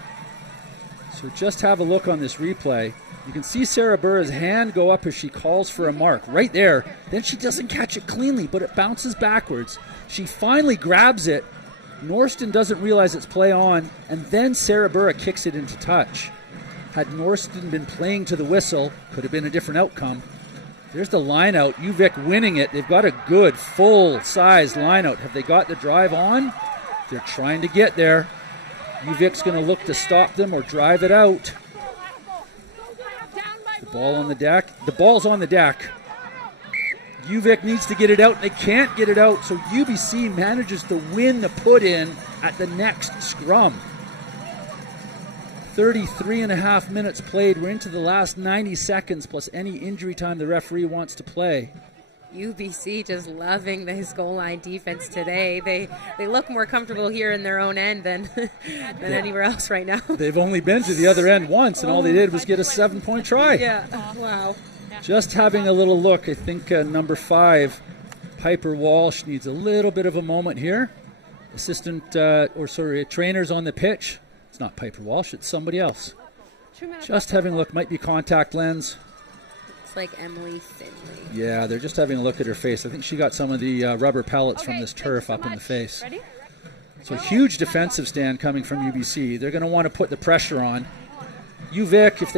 So just have a look on this replay. You can see Sarah Burra's hand go up as she calls for a mark. Right there. Then she doesn't catch it cleanly, but it bounces backwards. She finally grabs it. Norston doesn't realize it's play on, and then Sarah Burra kicks it into touch. Had Norston been playing to the whistle, could have been a different outcome. There's the line out. UVic winning it. They've got a good, full-size line out. Have they got the drive on? They're trying to get there. UVic's going to look to stop them or drive it out. The ball on the deck. The ball's on the deck. UVic needs to get it out. They can't get it out, so UBC manages to win the put-in at the next scrum. 33 and a half minutes played. We're into the last 90 seconds plus any injury time the referee wants to play. UBC just loving this goal line defense today. They look more comfortable here in their own end than anywhere else right now. They've only been to the other end once, and all they did was get a 7-point try. Yeah, wow. Just having a little look, I think number 5, Piper Walsh, needs a little bit of a moment here. Trainers on the pitch. It's not Piper Walsh, it's somebody else. Just having a look, might be contact lens. It's like Emily Finley. Yeah, they're just having a look at her face. I think she got some of the rubber pellets from this turf up in the face. Ready? So huge defensive stand coming from UBC. They're going to want to put the pressure on. UVic, if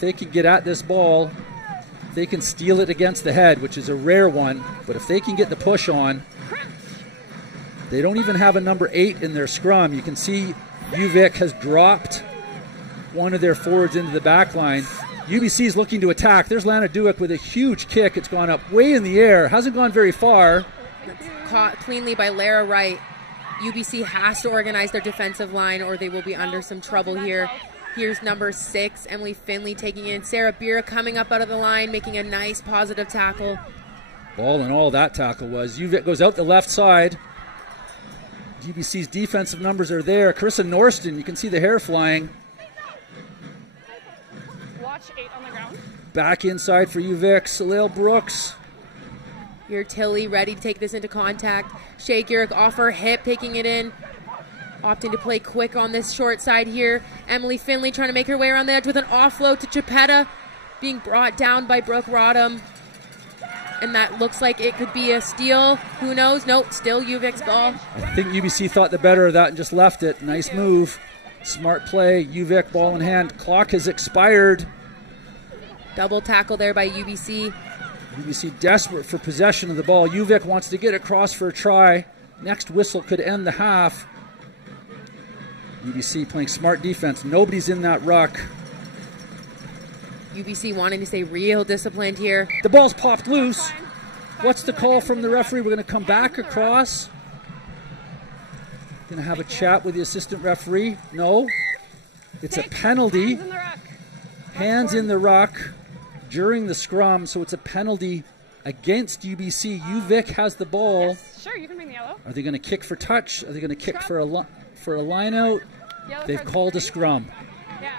they can get at this ball, they can steal it against the head, which is a rare one. But if they can get the push on, they don't even have a number 8 in their scrum. You can see UVic has dropped one of their forwards into the back line. UBC is looking to attack. There's Lana Duick with a huge kick. It's gone up way in the air. Hasn't gone very far. It's caught cleanly by Lara Wright. UBC has to organize their defensive line or they will be under some trouble here. Here's number 6, Emily Finley taking in. Sarah Beer coming up out of the line, making a nice positive tackle. Ball and all that tackle was. UVic goes out the left side. UBC's defensive numbers are there. Carissa Norston, you can see the hair flying. Watch 8 on the ground. Back inside for UVic, Salil Brooks. Here Tilly ready to take this into contact. Shea Garrick off her hip, taking it in. Opting to play quick on this short side here. Emily Finley trying to make her way around the edge with an offload to Chipetta. Being brought down by Brooke Rodham. And that looks like it could be a steal. Who knows? Nope, still UVic's ball. I think UBC thought the better of that and just left it. Nice move. Smart play. UVic ball in hand. Clock has expired. Double tackle there by UBC. UBC desperate for possession of the ball. UVic wants to get across for a try. Next whistle could end the half. UBC playing smart defense. Nobody's in that ruck. UBC wanting to stay real disciplined here. The ball's popped loose. What's the call from the referee? We're going to come back across. Going to have a chat with the assistant referee. No. It's a penalty. Hands in the ruck during the scrum, so it's a penalty against UBC. UVic has the ball. Yes, sure, you can bring the yellow. Are they going to kick for touch? Are they going to kick for a line out? They've called a scrum. Yeah,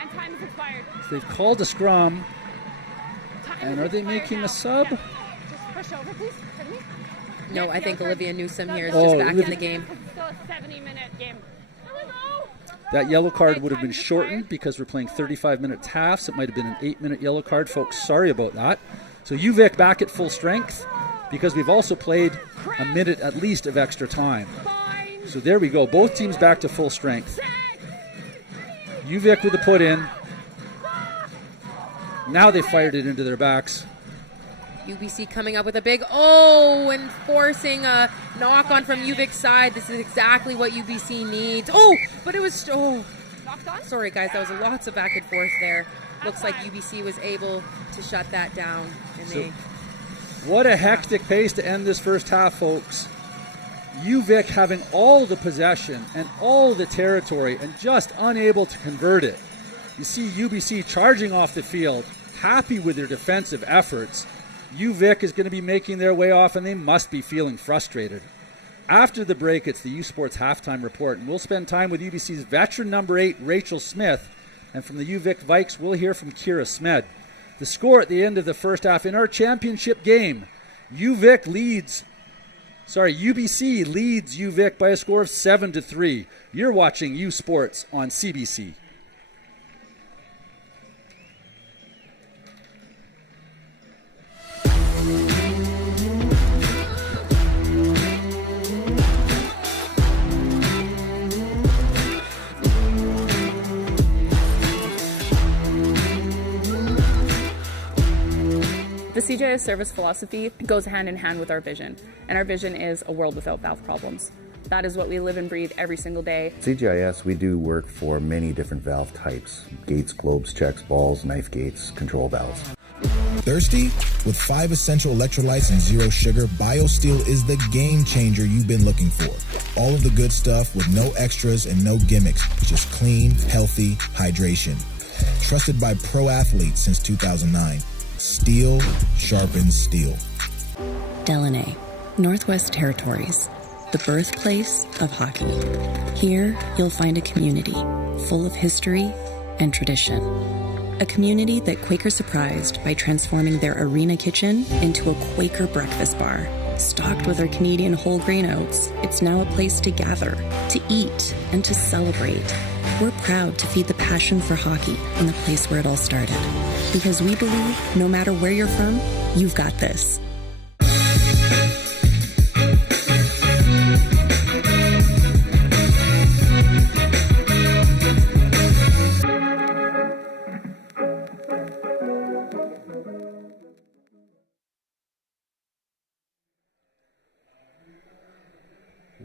and time is expired. So they've called a scrum. And are they making a sub? Yeah. Just push over, please. No, I think Olivia Newsom here is just back in the game. It's still a 70-minute game. That yellow card would have been shortened because we're playing 35 minutes halves. It might have been an 8-minute yellow card, folks. Sorry about that. So UVic back at full strength because we've also played a minute at least of extra time. So there we go. Both teams back to full strength. UVic with the put in. Now they fired it into their backs. UBC coming up with a big and forcing a knock on from UVic's side. This is exactly what UBC needs. But it was Knocked on? Sorry guys, that was lots of back and forth there. Looks like UBC was able to shut that down. And what a hectic pace to end this first half, folks. UVic having all the possession and all the territory and just unable to convert it. You see UBC charging off the field, happy with their defensive efforts. UVic is going to be making their way off, and they must be feeling frustrated. After the break, it's the U Sports Halftime Report, and we'll spend time with UBC's veteran number 8, Rachel Smith. And from the UVic Vikes, we'll hear from Kira Smed. The score at the end of the first half in our championship game, UBC leads UVic by a score of 7-3. You're watching U Sports on CBC. The CJS service philosophy goes hand in hand with our vision, and our vision is a world without valve problems. That is what we live and breathe every single day. At CGIS, we do work for many different valve types: gates, globes, checks, balls, knife gates, control valves. Thirsty? With 5 essential electrolytes and 0 sugar, BioSteel is the game changer you've been looking for. All of the good stuff with no extras and no gimmicks, just clean, healthy hydration. Trusted by pro athletes since 2009. Steel sharpens steel. Delaney, Northwest Territories, the birthplace of hockey. Here, you'll find a community full of history and tradition. A community that Quaker surprised by transforming their arena kitchen into a Quaker breakfast bar. Stocked with our Canadian whole grain oats, it's now a place to gather, to eat, and to celebrate. We're proud to feed the passion for hockey in the place where it all started. Because we believe, no matter where you're from, you've got this.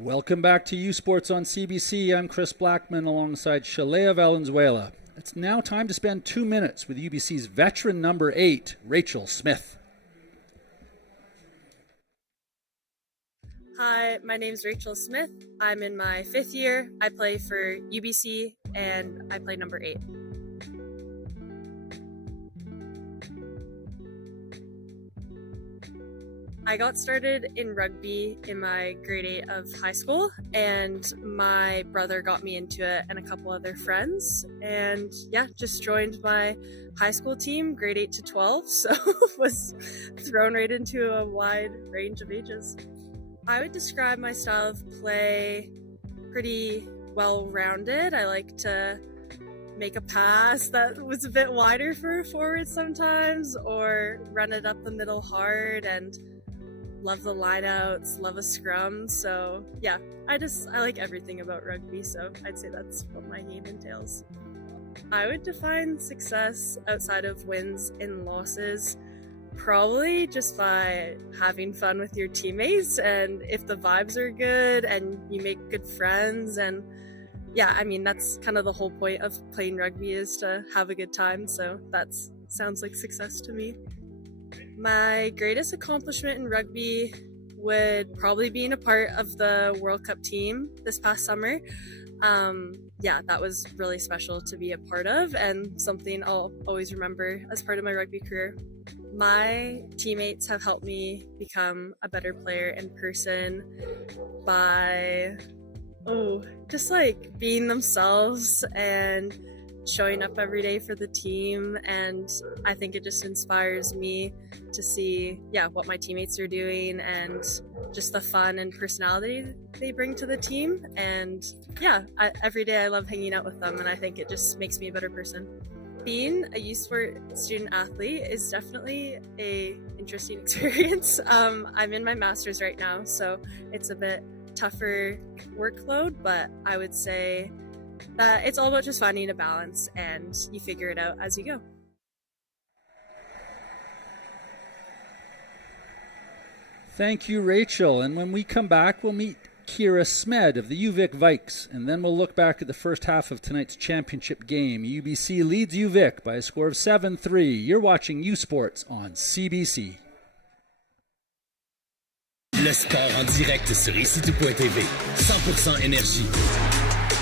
Welcome back to U Sports on CBC. I'm Chris Blackman alongside Shalea Valenzuela. It's now time to spend 2 minutes with UBC's veteran number 8, Rachel Smith. Hi, my name's Rachel Smith. I'm in my 5th year. I play for UBC and I play number 8. I got started in rugby in my grade 8 of high school, and my brother got me into it and a couple other friends, and yeah, just joined my high school team, grade 8 to 12, so was thrown right into a wide range of ages. I would describe my style of play pretty well-rounded. I like to make a pass that was a bit wider for a forward sometimes, or run it up the middle hard, and love the lineouts, love a scrum. So yeah, I like everything about rugby, so I'd say that's what my game entails. I would define success outside of wins and losses probably just by having fun with your teammates, and if the vibes are good and you make good friends, and yeah, I mean, that's kind of the whole point of playing rugby, is to have a good time, so that sounds like success to me. My greatest accomplishment in rugby would probably being a part of the World Cup team this past summer. Yeah, that was really special to be a part of, and something I'll always remember as part of my rugby career. My teammates have helped me become a better player in person by, just like being themselves and showing up every day for the team, and I think it just inspires me to see what my teammates are doing and just the fun and personality they bring to the team. And every day I love hanging out with them, and I think it just makes me a better person. Being a youth sport student athlete is definitely a interesting experience. I'm in my master's right now, so it's a bit tougher workload, but I would say that it's all about just finding a balance, and you figure it out as you go. Thank you, Rachel. And when we come back, we'll meet Kira Smed of the UVic Vikes, and then we'll look back at the first half of tonight's championship game. UBC leads UVic by a score of 7-3. You're watching U Sports on CBC. Le sport en direct sur ici-tout.tv. 100% énergie.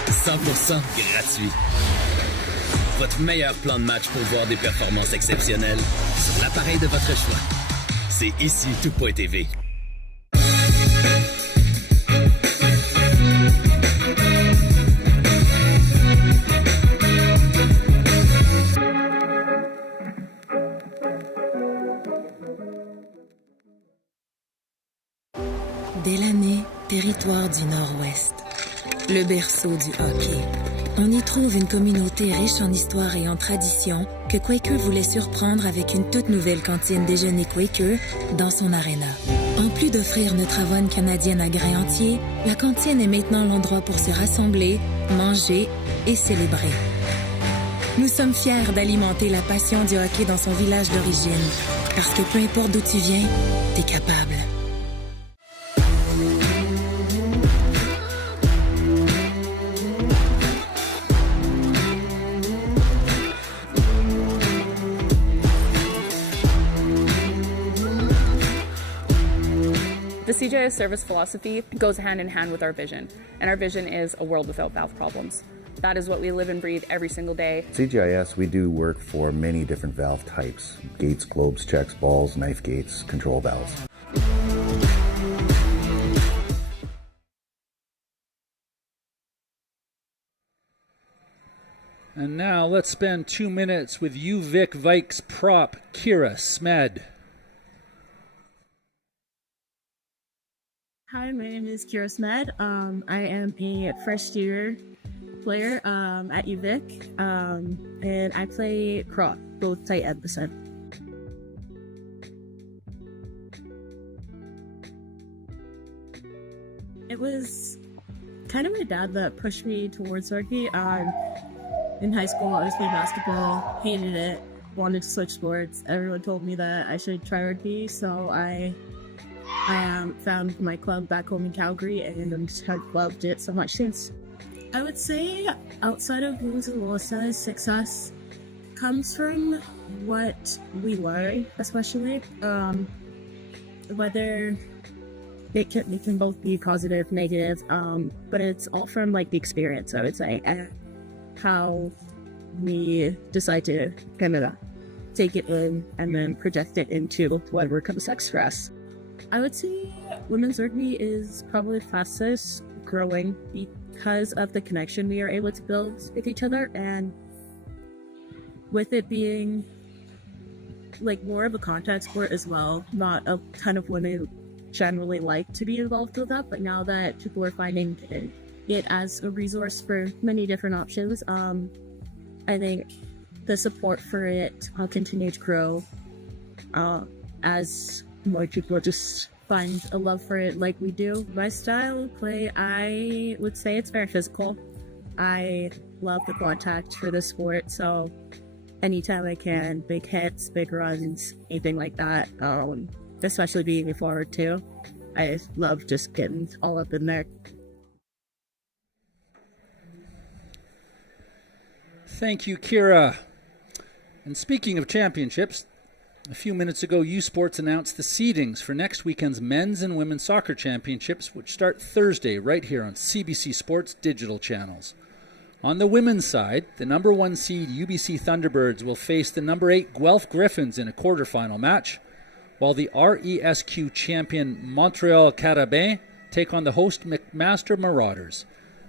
100% gratuit. Votre meilleur plan de match pour voir des performances exceptionnelles sur l'appareil de votre choix. C'est ici-tout.tv. Delaney, territoire du Nord-Ouest. Le berceau du hockey. On y trouve une communauté riche en histoire et en tradition que Quaker voulait surprendre avec une toute nouvelle cantine déjeuner Quaker dans son aréna. En plus d'offrir notre avoine canadienne à grains entiers, la cantine est maintenant l'endroit pour se rassembler, manger et célébrer. Nous sommes fiers d'alimenter la passion du hockey dans son village d'origine, parce que peu importe d'où tu viens, t'es capable. CGIS service philosophy goes hand in hand with our vision, and our vision is a world without valve problems. That is what we live and breathe every single day. CGIS, we do work for many different valve types: gates, globes, checks, balls, knife gates, control valves. And now let's spend 2 minutes with UVic Vikes prop Kira Smed. Hi, my name is Kira Smed. I am a first-year player at UVic, and I play prop, both tight end percent. It was kind of my dad that pushed me towards rugby. In high school, I was playing basketball, hated it, wanted to switch sports. Everyone told me that I should try rugby, so I found my club back home in Calgary and have loved it so much since. I would say outside of wins and losses, success comes from what we learn, especially whether it can both be positive, negative, but it's all from like the experience, I would say, and how we decide to kind of take it in and then project it into whatever comes next for us. I would say women's rugby is probably fastest growing because of the connection we are able to build with each other, and with it being like more of a contact sport as well. Not a ton of women generally like to be involved with that, but now that people are finding it as a resource for many different options, I think the support for it will continue to grow as more people just find a love for it like we do. My style of play, I would say it's very physical. I love the contact for the sport, so anytime I can, big hits, big runs, anything like that, especially being a forward too. I love just getting all up in there. Thank you, Kira. And speaking of championships, a few minutes ago, U Sports announced the seedings for next weekend's men's and women's soccer championships, which start Thursday right here on CBC Sports digital channels. On the women's side, the number 1 seed UBC Thunderbirds will face the number 8 Guelph Griffins in a quarterfinal match, while the RESQ champion Montreal Carabins take on the host McMaster Marauders.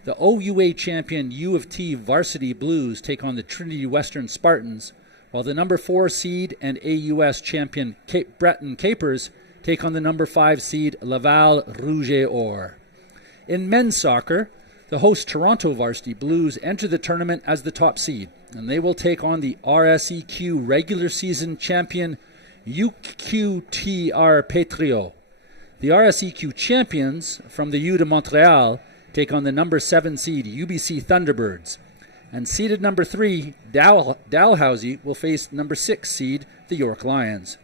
The OUA champion U of T Varsity Blues take on the Trinity Western Spartans, while the number 4 seed and AUS champion Cape Breton Capers take on the number 5 seed Laval Rouge et Or. In men's soccer, the host Toronto Varsity Blues enter the tournament as the top seed, and they will take on the RSEQ regular season champion UQTR Patriot. The RSEQ champions from the U de Montreal take on the number 7 seed UBC Thunderbirds. And seeded number 3, Dalhousie, will face number 6 seed, the York Lions.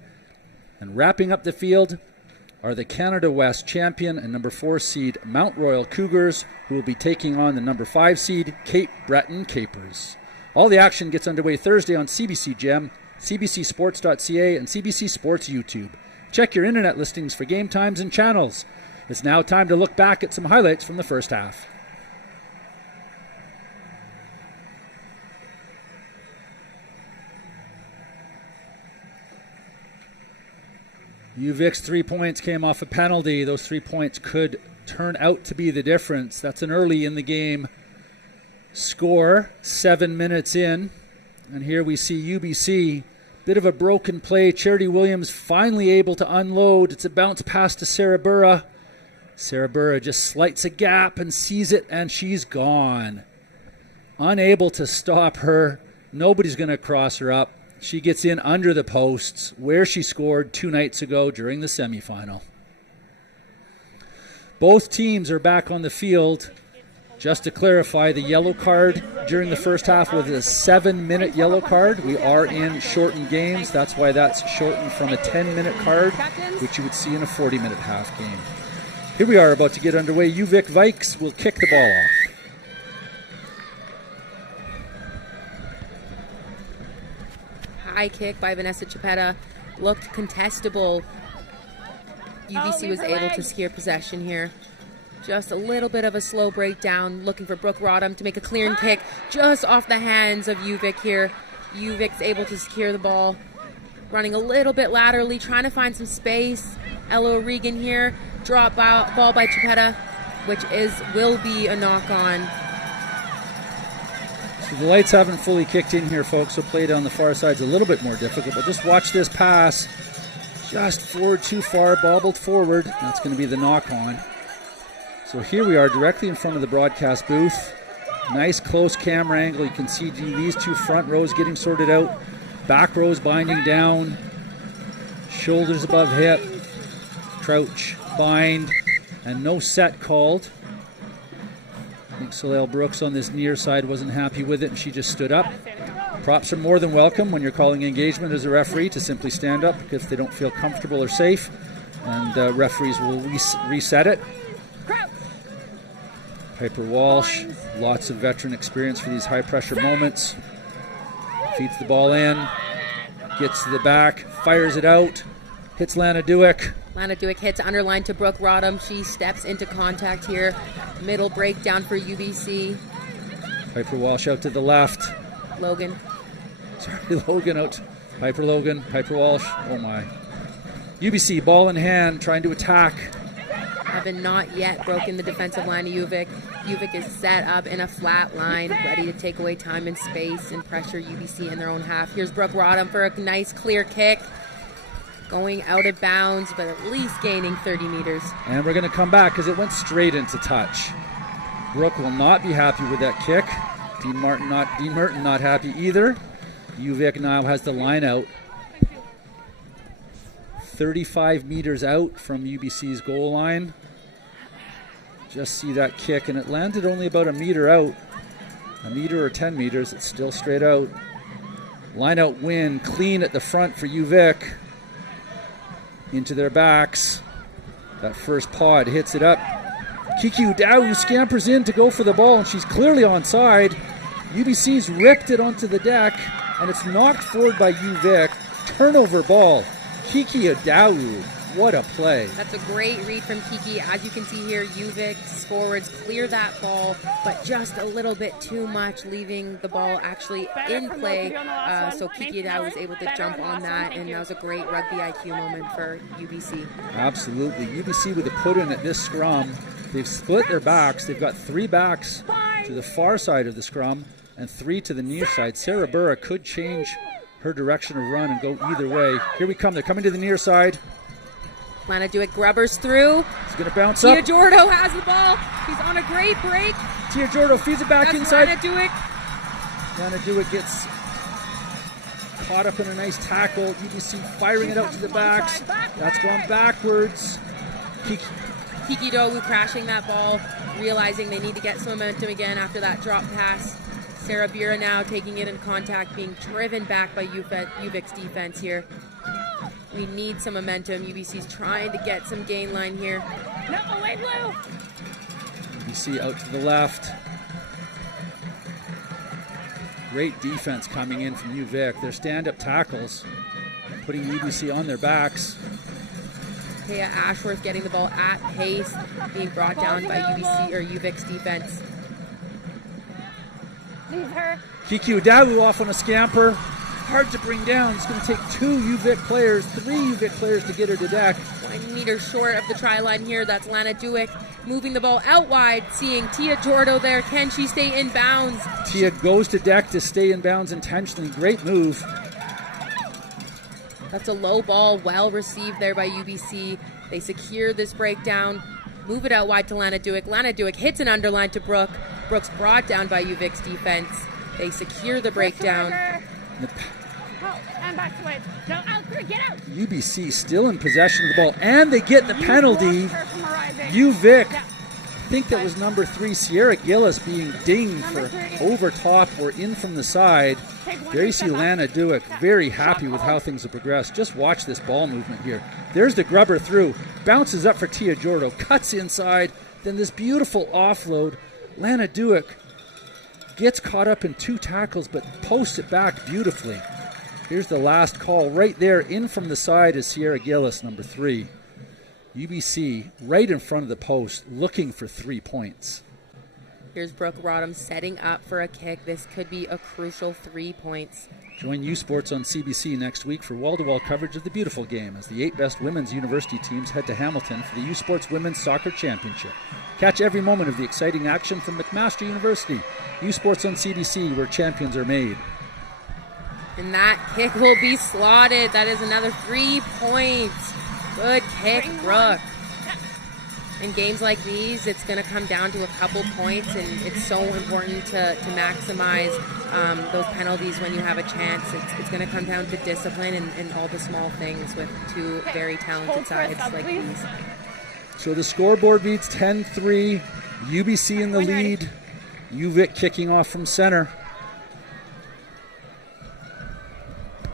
And wrapping up the field are the Canada West champion and number 4 seed Mount Royal Cougars, who will be taking on the number 5 seed Cape Breton Capers. All the action gets underway Thursday on CBC Gem, cbcsports.ca, and CBC Sports YouTube. Check your internet listings for game times and channels. It's now time to look back at some highlights from the first half. UVic's 3 points came off a penalty. Those 3 points could turn out to be the difference. That's an early in the game score, 7 minutes in. And here we see UBC, bit of a broken play. Charity Williams finally able to unload. It's a bounce pass to Sarah Burra. Sarah Burra just slights a gap and sees it, and she's gone. Unable to stop her. Nobody's going to cross her up. She gets in under the posts where she scored 2 nights ago during the semifinal. Both teams are back on the field. Just to clarify, the yellow card during the first half was a 7-minute yellow card. We are in shortened games. That's why that's shortened from a 10-minute card, which you would see in a 40-minute half game. Here we are about to get underway. UVic Vikes will kick the ball off. High kick by Vanessa Chapetta looked contestable. UBC was able to secure possession here. Just a little bit of a slow breakdown, looking for Brooke Rodham to make a clearing kick just off the hands of UVic here. UVic's able to secure the ball. Running a little bit laterally, trying to find some space. Ella O'Regan here. Drop ball by Chipetta, which will be a knock-on. So the lights haven't fully kicked in here, folks, so play down the far side's a little bit more difficult, but just watch this pass. Just forward too far, bobbled forward. That's going to be the knock-on. So here we are directly in front of the broadcast booth. Nice close camera angle. You can see these two front rows getting sorted out. Back rows binding down. Shoulders above hip. Crouch, bind, and no set called. I think Soleil Brooks on this near side wasn't happy with it, and she just stood up. Props are more than welcome when you're calling engagement as a referee to simply stand up if they don't feel comfortable or safe, and referees will reset it. Piper Walsh, lots of veteran experience for these high-pressure moments. Feeds the ball in, gets to the back, fires it out, hits Lana Duick. Lana Duick hits underline to Brooke Rodham. She steps into contact here. Middle breakdown for UBC. Piper Walsh out to the left. Logan out. Piper Logan, Piper Walsh. Oh my. UBC ball in hand, trying to attack. Having not yet broken the defensive line of UVic. UVic is set up in a flat line, ready to take away time and space and pressure UBC in their own half. Here's Brooke Rodham for a nice clear kick. Going out of bounds, but at least gaining 30 meters. And we're going to come back because it went straight into touch. Brooke will not be happy with that kick. Dean Merton not happy either. UVic now has the line out. 35 meters out from UBC's goal line. Just see that kick, and it landed only about a meter out. A meter or 10 meters, it's still straight out. Line out win, clean at the front for UVic. Into their backs. That first pod hits it up. Kiki Udawu scampers in to go for the ball, and she's clearly onside. UBC's ripped it onto the deck, and it's knocked forward by UVic. Turnover ball. Kiki Udawu, what a play. That's a great read from Kiki. As you can see here, UVic's forwards clear that ball, but just a little bit too much, leaving the ball actually in play. So Kiki Udawu was able to jump on that, and that was a great rugby IQ moment for UBC. Absolutely. UBC with a put in at this scrum. They've split their backs. They've got 3 backs to the far side of the scrum and 3 to the near side. Sarah Burra could change her direction of run and go either way. Here we come. They're coming to the near side. Lana Duick grubbers through. He's going to bounce Tia up. Jordo has the ball. He's on a great break. Tia Jordo feeds it back inside. Lana Duick. Lana Duick gets caught up in a nice tackle. UBC firing it out to the backs. That's gone backwards. Kiki Dowu crashing that ball, realizing they need to get some momentum again after that drop pass. Sarah Bura now taking it in contact, being driven back by UVic's defense here. We need some momentum. UBC's trying to get some gain line here. No, away blue. UBC out to the left. Great defense coming in from UVic. Their stand-up tackles, putting UBC on their backs. Taya Ashworth getting the ball at pace, being brought down by UVic's defense. Leave her. Kiki Udawu off on a scamper. Hard to bring down. It's going to take 2 UVic players, 3 UVic players to get her to deck. 1 meter short of the try line here. That's Lana Duick moving the ball out wide, seeing Tia Jordo there. Can she stay in bounds? Tia goes to deck to stay in bounds intentionally. Great move. That's a low ball, well received there by UBC. They secure this breakdown, move it out wide to Lana Duick. Lana Duick hits an underline to Brooke. Brooks brought down by UVic's defense. They secure the breakdown. Oh, and back to it. No, out, get out. UBC still in possession of the ball, and they get the penalty. UVic, I think that was number 3, Sierra Gillis, being dinged for over top or in from the side. There you see Lana Duick, very happy with how things have progressed. Just watch this ball movement here. There's the grubber through, bounces up for Tia Jordo, cuts inside, then this beautiful offload. Lana Duick gets caught up in 2 tackles, but posts it back beautifully. Here's the last call right there. In from the side is Sierra Gillis, number 3. UBC right in front of the post looking for 3 points. Here's Brooke Rodham setting up for a kick. This could be a crucial 3 points. Join U Sports on CBC next week for wall-to-wall coverage of the beautiful game as the 8 best women's university teams head to Hamilton for the U Sports Women's Soccer Championship. Catch every moment of the exciting action from McMaster University. U Sports on CBC, where champions are made. And that kick will be slotted. That is another 3 points. Good kick, Brooke. In games like these, it's going to come down to a couple points, and it's so important to maximize those penalties when you have a chance. It's going to come down to discipline and all the small things with two very talented sides like these. So the scoreboard reads 10-3, UBC in the lead. UVic kicking off from center.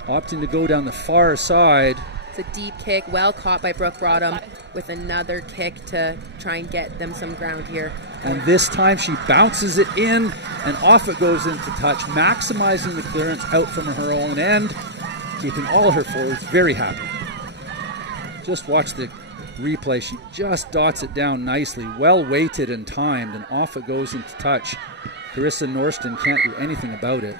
Opting to go down the far side. It's a deep kick, well caught by Brooke Rodham with another kick to try and get them some ground here. And this time she bounces it in and off it goes into touch, maximizing the clearance out from her own end, keeping all her forwards very happy. Just watch the replay. She just dots it down nicely, well weighted and timed, and off it goes into touch. Carissa Norston can't do anything about it.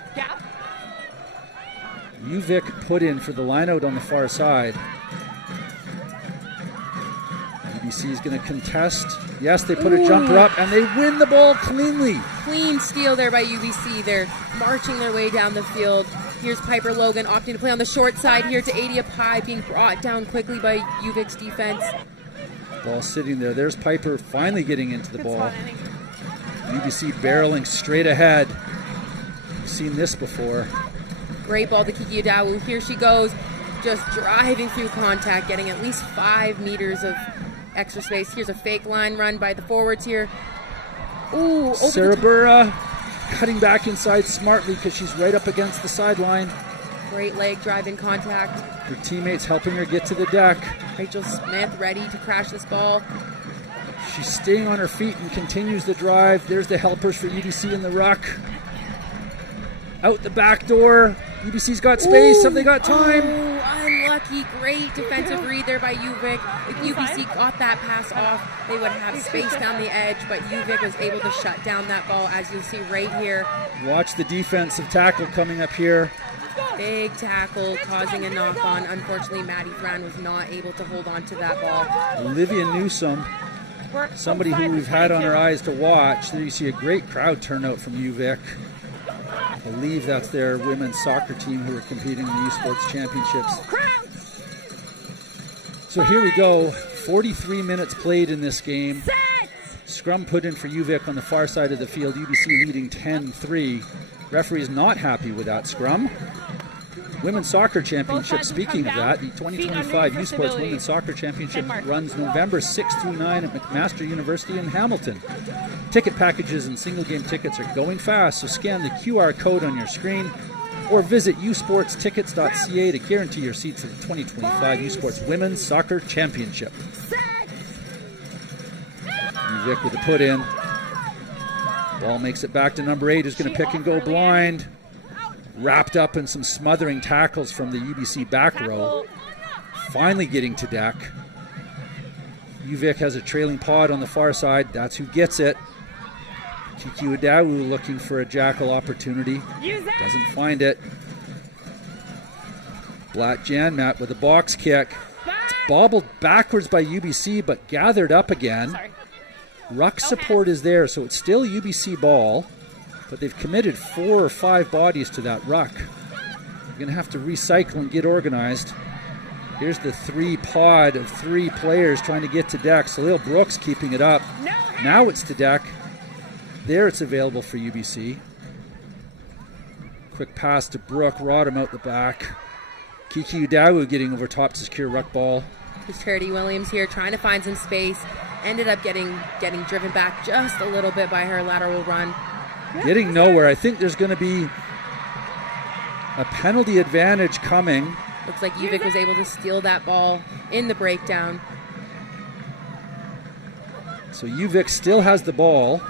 UVic put in for the lineout on the far side. UBC is going to contest. Yes, they put a jumper up and they win the ball cleanly. Clean steal there by UBC. They're marching their way down the field. Here's Piper Logan opting to play on the short side here to Adia Pai, being brought down quickly by UVic's defense. Ball sitting there. There's Piper finally getting into the ball. UBC barreling straight ahead. We've seen this before. Great ball to Kiki Adawu. Here she goes, just driving through contact, getting at least 5 meters of extra space. Here's a fake line run by the forwards here. Ooh, Sarabura cutting back inside smartly because she's right up against the sideline. Great leg drive in contact. Her teammates helping her get to the deck. Rachel Smith ready to crash this ball. She's staying on her feet and continues the drive. There's the helpers for UBC in the ruck. Out the back door. UBC's got space. Ooh, have they got time? Oh, unlucky. Great defensive read there by UVic. If UBC got that pass off, they would have space down the edge, but UVic was able to shut down that ball, as you'll see right here. Watch the defensive tackle coming up here. Big tackle causing a knock-on. Unfortunately, Maddie Fran was not able to hold on to that ball. Olivia Newsom, somebody who we've had on our eyes to watch. There you see a great crowd turnout from UVic. I believe that's their women's soccer team who are competing in the U Sports Championships. So here we go. 43 minutes played in this game. Scrum put in for UVic on the far side of the field. UBC leading 10-3. Referee is not happy with that scrum. Women's Soccer Championship, speaking of that, the 2025 U Sports Women's Soccer Championship runs November 6 through 9 at McMaster University in Hamilton. Ticket packages and single game tickets are going fast, so scan the QR code on your screen or visit usportstickets.ca to guarantee your seats at the 2025 U Sports Women's Soccer Championship. UVic with the put in. Ball makes it back to number 8, who's going to pick and go blind. Wrapped up in some smothering tackles from the UBC back row. Finally getting to deck. UVic has a trailing pod on the far side. That's who gets it. Kiki Adawu looking for a jackal opportunity. Doesn't find it. Blatt Janmat with a box kick. It's bobbled backwards by UBC, but gathered up again. Ruck support is there, so it's still UBC ball. But they've committed 4 or 5 bodies to that ruck. You're going to have to recycle and get organized. Here's the 3 pod of 3 players trying to get to deck. Salil Brooks keeping it up. Now it's to deck. There it's available for UBC. Quick pass to Brooke Rodham out the back. Kiki Udawu getting over top to secure ruck ball. There's Charity Williams here trying to find some space. Ended up getting driven back just a little bit by her lateral run. Getting nowhere. I think there's going to be a penalty advantage coming. Looks like UVic was able to steal that ball in the breakdown. So UVic still has the ball.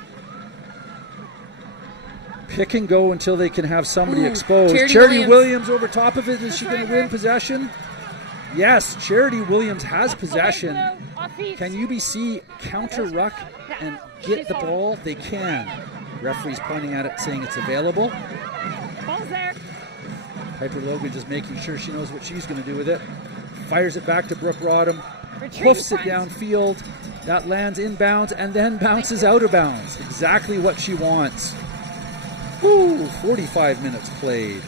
Pick and go until they can have somebody exposed. Charity Williams over top of it. Is she going to win possession? Yes, Charity Williams has possession. Can UBC counter ruck and get the ball? They can. Referee's pointing at it, saying it's available. Ball's there. Piper Logan just making sure she knows what she's going to do with it. Fires it back to Brooke Rodham. Retreat Hoofs it front. downfield. That lands inbounds and then bounces out of bounds. Exactly what she wants. Woo! 45 minutes played.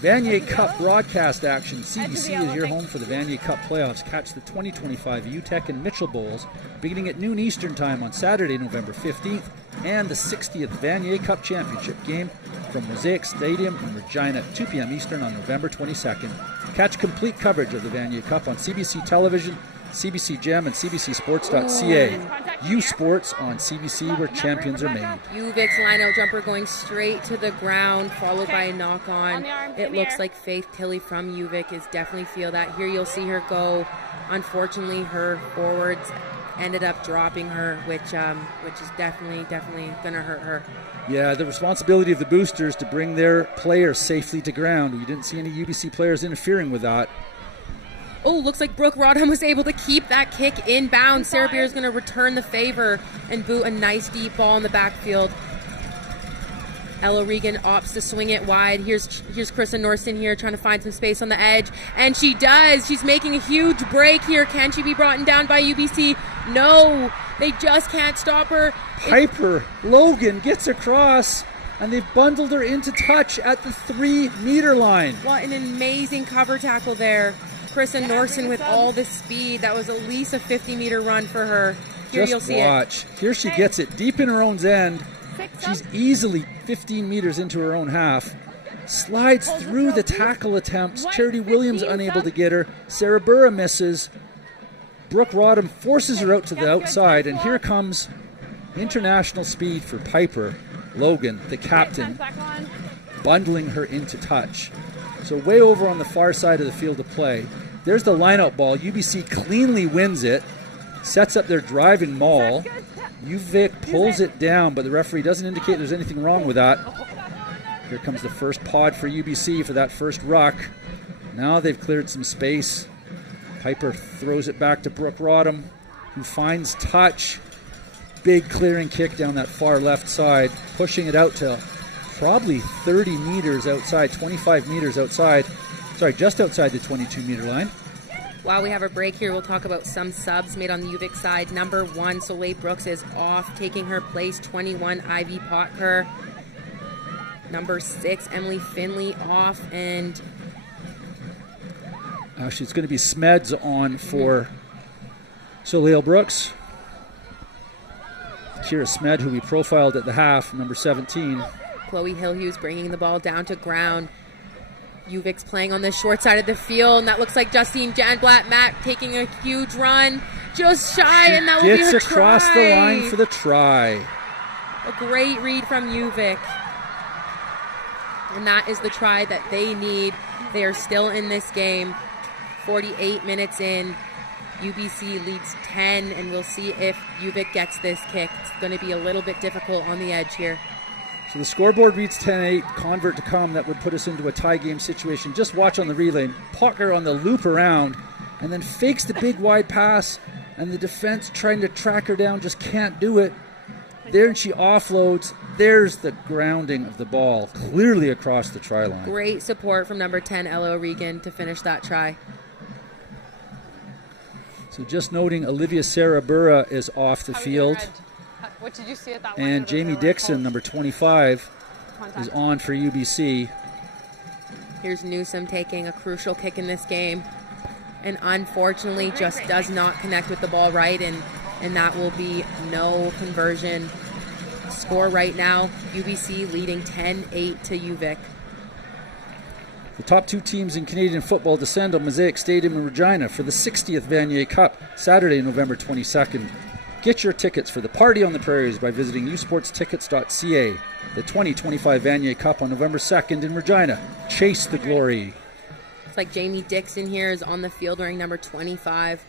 Vanier Cup broadcast action. CBC is your home for the Vanier Cup playoffs. Catch the 2025 UTEC and Mitchell Bowls beginning at noon Eastern Time on Saturday, November 15th, and the 60th Vanier Cup Championship game from Mosaic Stadium in Regina at 2 p.m. Eastern on November 22nd. Catch complete coverage of the Vanier Cup on CBC Television, CBC Gem, and CBCSports.ca. U Sports on CBC, where champions are made. UVic's line-out jumper going straight to the ground, followed by a knock-on. It looks like Faith Tilley from UVic is definitely feel that. Here you'll see her go. Unfortunately, her forwards ended up dropping her, which is definitely going to hurt her. Yeah, the responsibility of the boosters to bring their players safely to ground. We didn't see any UBC players interfering with that. Oh, looks like Brooke Rodham was able to keep that kick inbound. Sarah Beer is going to return the favor and boot a nice deep ball in the backfield. Ella Regan opts to swing it wide. Here's Krista Norston here trying to find some space on the edge, and she does. She's making a huge break here. Can she be brought down by UBC? No, they just can't stop her. Piper Logan gets across, and they've bundled her into touch at the 3-meter line. What an amazing cover tackle there. Krista Norson with all the speed. That was at least a 50-meter run for her. Here you'll see watch. Here she gets it deep in her own end. She's easily 15 meters into her own half. Slides through the tackle attempts. Charity Williams unable to get her. Sarah Burra misses. Brooke Rodham forces her out to the outside, and here comes international speed for Piper Logan, the captain, bundling her into touch. So way over on the far side of the field of play. There's the line-out ball. UBC cleanly wins it, sets up their driving maul. UVic pulls it down, but the referee doesn't indicate there's anything wrong with that. Here comes the first pod for UBC for that first ruck. Now they've cleared some space. Piper throws it back to Brooke Rodham, who finds touch. Big clearing kick down that far left side, pushing it out to probably 30 meters outside, 25 meters outside. Sorry, just outside the 22-meter line. While we have a break here, we'll talk about some subs made on the UVic side. Number 1, Soleil Brooks is off, taking her place. 21, Ivy Potker. Number 6, Emily Finley off, and actually, it's going to be Smeds on for Soleil Brooks. Kira Smed, who we profiled at the half, number 17. Chloe Hillhughes bringing the ball down to ground. UVic's playing on the short side of the field, and that looks like Justine Janblatt-Mack taking a huge run. Just shy, and that will be her try. Gets across the line for the try. A great read from UVic. And that is the try that they need. They are still in this game. 48 minutes in. UBC leads 10, and we'll see if UVic gets this kick. It's going to be a little bit difficult on the edge here. So the scoreboard reads 10-8, convert to come. That would put us into a tie game situation. Just watch on the relay. Potter on the loop around, and then fakes the big wide pass, and the defense trying to track her down just can't do it. There she offloads. There's the grounding of the ball, clearly across the try line. Great support from number 10, Ella O'Regan, to finish that try. So just noting, Olivia Sarah Burra is off the field. What did you see at that and Jamie Dixon, number 25, is on for UBC. Here's Newsom taking a crucial kick in this game, and unfortunately just does not connect with the ball right, and that will be no conversion. Score right now, UBC leading 10-8 to UVic. The top 2 teams in Canadian football descend on Mosaic Stadium in Regina for the 60th Vanier Cup, Saturday, November 22nd. Get your tickets for the Party on the Prairies by visiting usportstickets.ca. The 2025 Vanier Cup on November 2nd in Regina. Chase the glory. It's like Jamie Dixon here is on the field wearing number 25.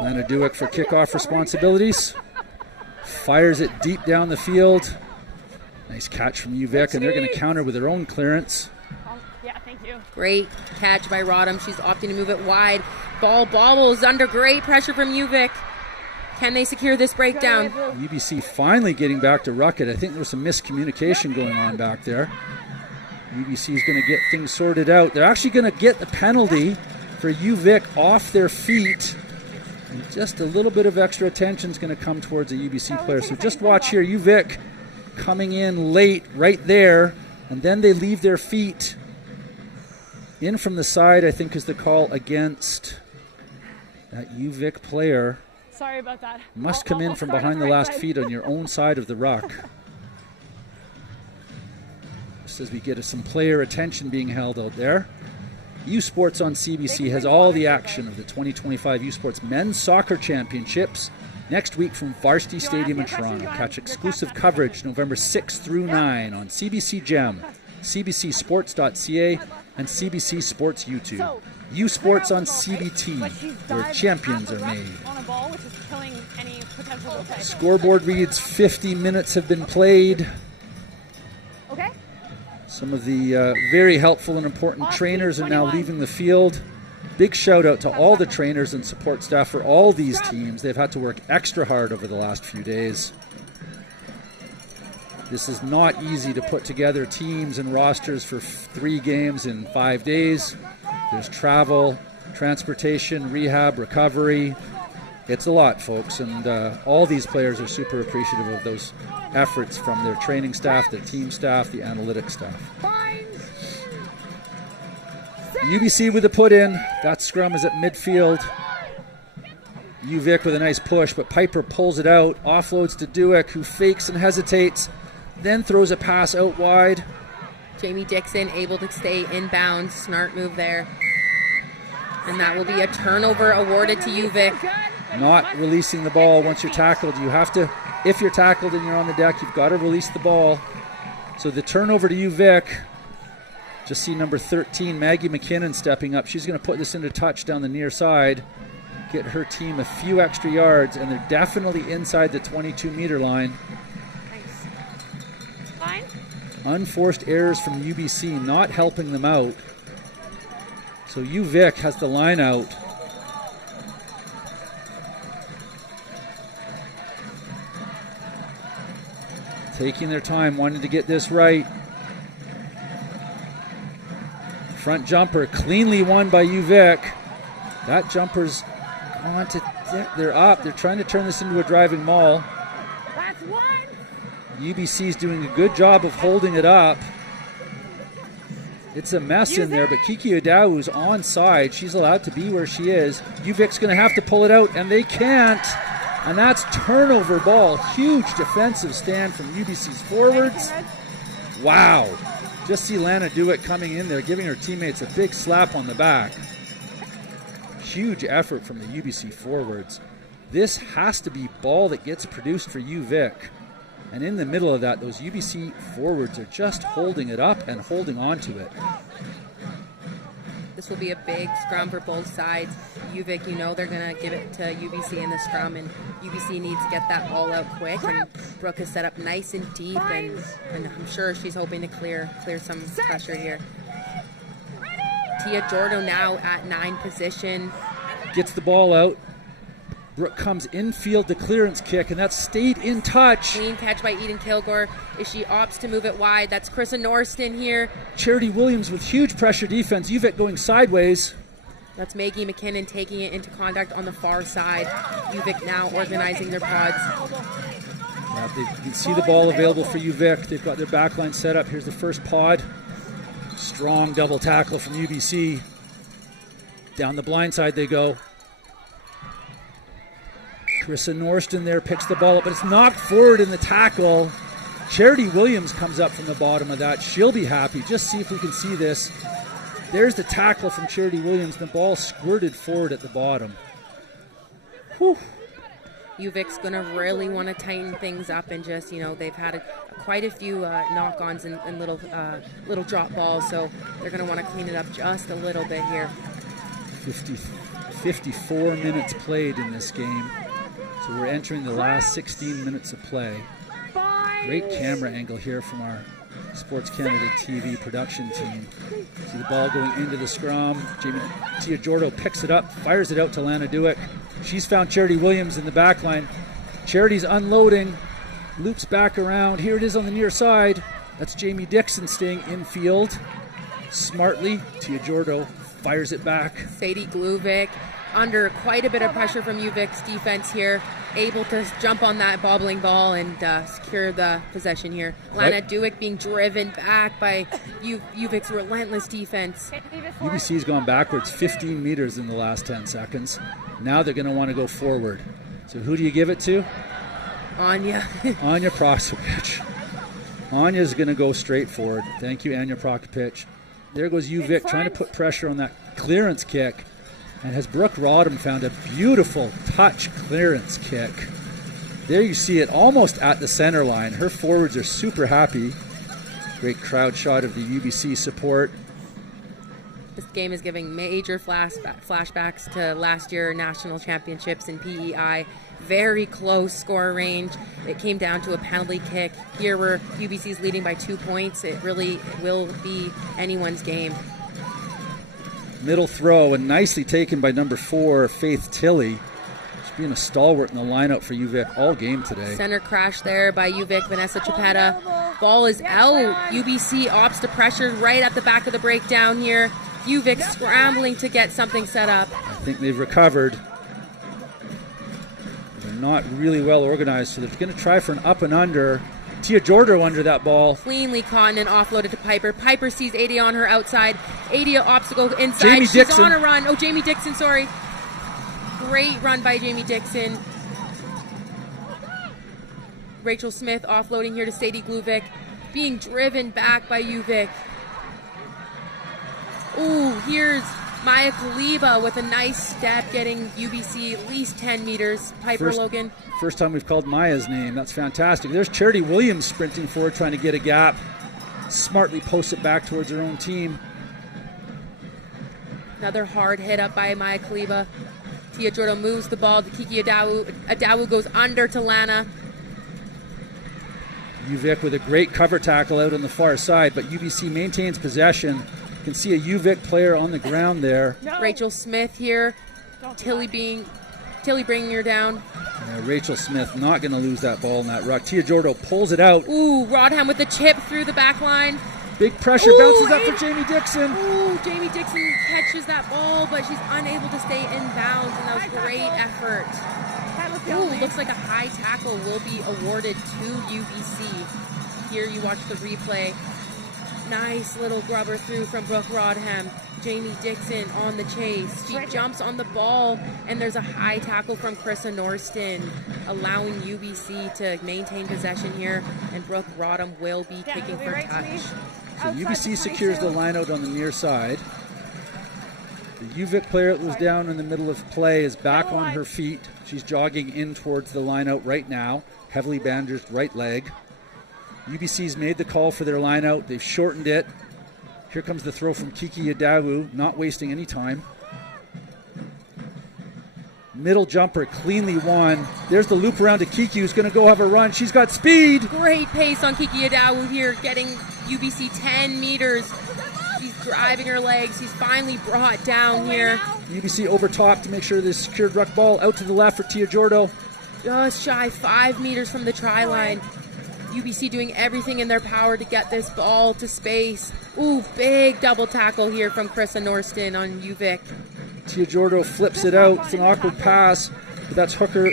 Lana Duick for kickoff responsibilities. Fires it deep down the field. Nice catch from UVic, and they're going to counter with their own clearance. Yeah, thank you. Great catch by Rodham. She's opting to move it wide. Ball bobbles under great pressure from UVic. Can they secure this breakdown? UBC finally getting back to Ruckett. I think there was some miscommunication going on back there. UBC is going to get things sorted out. They're actually going to get the penalty for UVic off their feet. And just a little bit of extra attention is going to come towards a UBC player. So just watch here. UVic coming in late right there. And then they leave their feet. In from the side, I think, is the call against that UVic player. Sorry about that. Must come in from behind the last feet on your own side of the ruck. Just as we get some player attention being held out there. U Sports on CBC has all the action of the 2025 U Sports Men's Soccer Championships next week from Varsity Stadium in Toronto. Catch exclusive coverage November 6 through 9 on CBC Gem, cbcsports.ca, and CBC Sports YouTube. U Sports on CBT, where champions are made. Scoreboard reads 50 minutes have been played. Okay. Some of the very helpful and important trainers are now leaving the field. Big shout out to all the trainers and support staff for all these teams. They've had to work extra hard over the last few days. This is not easy to put together teams and rosters for 3 games in 5 days. There's travel, transportation, rehab, recovery. It's a lot, folks, and all these players are super appreciative of those efforts from their training staff, their team staff, the analytics staff. UBC with a put in. That scrum is at midfield. UVic with a nice push, but Piper pulls it out, offloads to Dueck, who fakes and hesitates, then throws a pass out wide. Jamie Dixon able to stay inbound. Smart move there. And that will be a turnover awarded to UVic. Not releasing the ball once you're tackled. You have to, if you're tackled and you're on the deck, you've got to release the ball. So the turnover to UVic. Just see number 13, Maggie McKinnon, stepping up. She's going to put this into touch down the near side. Get her team a few extra yards, and they're definitely inside the 22-meter line. Fine. Unforced errors from UBC not helping them out. So UVic has the line out. Taking their time, wanting to get this right. Front jumper cleanly won by UVic. That jumper's gone to, they're up. They're trying to turn this into a driving maul. That's one. UBC's doing a good job of holding it up. It's a mess in there, but Kiki Odau's onside. She's allowed to be where she is. UVic's going to have to pull it out, and they can't. And that's turnover ball. Huge defensive stand from UBC's forwards. Wow. Just see Lana Dewitt coming in there, giving her teammates a big slap on the back. Huge effort from the UBC forwards. This has to be ball that gets produced for UVic. And in the middle of that, those UBC forwards are just holding it up and holding on to it. This will be a big scrum for both sides. UVic, you know they're going to give it to UBC in the scrum, and UBC needs to get that ball out quick. And Brooke is set up nice and deep, and I'm sure she's hoping to clear some pressure here. Tia Jordo now at 9 position. Gets the ball out. Brooke comes infield to clearance kick, and that stayed in touch. Clean catch by Eden Kilgore. If she opts to move it wide, that's Krista Norston here. Charity Williams with huge pressure defense. UVic going sideways. That's Maggie McKinnon taking it into contact on the far side. UVic now organizing their pods. Yeah, you can see the ball available for UVic. They've got their backline set up. Here's the first pod. Strong double tackle from UBC. Down the blind side they go. Krista Norston there picks the ball up, but it's knocked forward in the tackle. Charity Williams comes up from the bottom of that. She'll be happy. Just see if we can see this. There's the tackle from Charity Williams. The ball squirted forward at the bottom. Whew. UVic's going to really want to tighten things up, and just, you know, they've had quite a few knock-ons and little drop balls, so they're going to want to clean it up just a little bit here. 54 minutes played in this game. So we're entering the last 16 minutes of play. Great camera angle here from our Sports Canada TV production team. See the ball going into the scrum. Tia Jordo picks it up, fires it out to Lana Duick. She's found Charity Williams in the back line. Charity's unloading, loops back around. Here it is on the near side. That's Jamie Dixon staying infield. Smartly, Tia Jordo fires it back. Sadie Gluvic under quite a bit of pressure from UVic's defense here, able to jump on that bobbling ball and secure the possession here. Lana Duick being driven back by UVic's relentless defense. UBC's gone backwards 15 meters in the last 10 seconds. Now they're going to want to go forward. So who do you give it to? Anya. Anya Prokopich. Anya's going to go straight forward. Thank you, Anya Prokopich. There goes UVic trying to put pressure on that clearance kick. And has Brooke Rodham found a beautiful touch clearance kick. There you see it almost at the center line. Her forwards are super happy. Great crowd shot of the UBC support. This game is giving major flashbacks to last year national championships in PEI. Very close score range. It came down to a penalty kick. Here where UBC's leading by 2 points. It really will be anyone's game. Middle throw, and nicely taken by number 4, Faith Tilley. She's been a stalwart in the lineup for UVic all game today. Center crash there by UVic, Vanessa Chapetta. Ball is out. UBC opts to pressure right at the back of the breakdown here. UVic scrambling to get something set up. I think they've recovered. They're not really well organized, so they're going to try for an up and under. Tia Jordo under that ball. Cleanly caught and offloaded to Piper. Piper sees Adia on her outside. Adia opts to go inside. Jamie She's Dixon. on a run. Oh, Jamie Dixon, sorry. Great run by Jamie Dixon. Rachel Smith offloading here to Sadie Gluvic. Being driven back by UVic. Ooh, here's Maya Kaliba with a nice step, getting UBC at least 10 meters. Piper Logan. First time we've called Maya's name. That's fantastic. There's Charity Williams sprinting forward, trying to get a gap. Smartly posts it back towards her own team. Another hard hit up by Maya Kaliba. Tia Jordo moves the ball to Kiki Adawu. Adawu goes under to Lana. UVic with a great cover tackle out on the far side, but UBC maintains possession. You can see a UVic player on the ground there. No. Rachel Smith here. Tilly bringing her down. Yeah, Rachel Smith not going to lose that ball in that ruck. Tia Jordo pulls it out. Ooh, Rodham with the chip through the back line. Big pressure, bounces up for Jamie Dixon. Ooh, Jamie Dixon catches that ball, but she's unable to stay in bounds, and that was a great effort. Ooh, looks like a high tackle will be awarded to UBC. Here you watch the replay. Nice little grubber through from Brooke Rodham. Jamie Dixon on the chase. She jumps on the ball, and there's a high tackle from Krista Norston, allowing UBC to maintain possession here, and Brooke Rodham will be kicking for touch. So UBC secures the line out on the near side. The UVic player that was down in the middle of play is back on her feet. She's jogging in towards the line out right now, heavily bandaged right leg. UBC's made the call for their line out. They've shortened it. Here comes the throw from Kiki Adawu, not wasting any time. Middle jumper, cleanly won. There's the loop around to Kiki, who's going to go have a run. She's got speed. Great pace on Kiki Adawu here, getting UBC 10 meters. She's driving her legs. She's finally brought down here. UBC over top to make sure this secured ruck ball out to the left for Tia Jordo. Just shy 5 meters from the try line. UBC doing everything in their power to get this ball to space. Ooh, big double tackle here from Krista Norston on UVic. Tia Jordo flips it out. It's an awkward pass, but that's hooker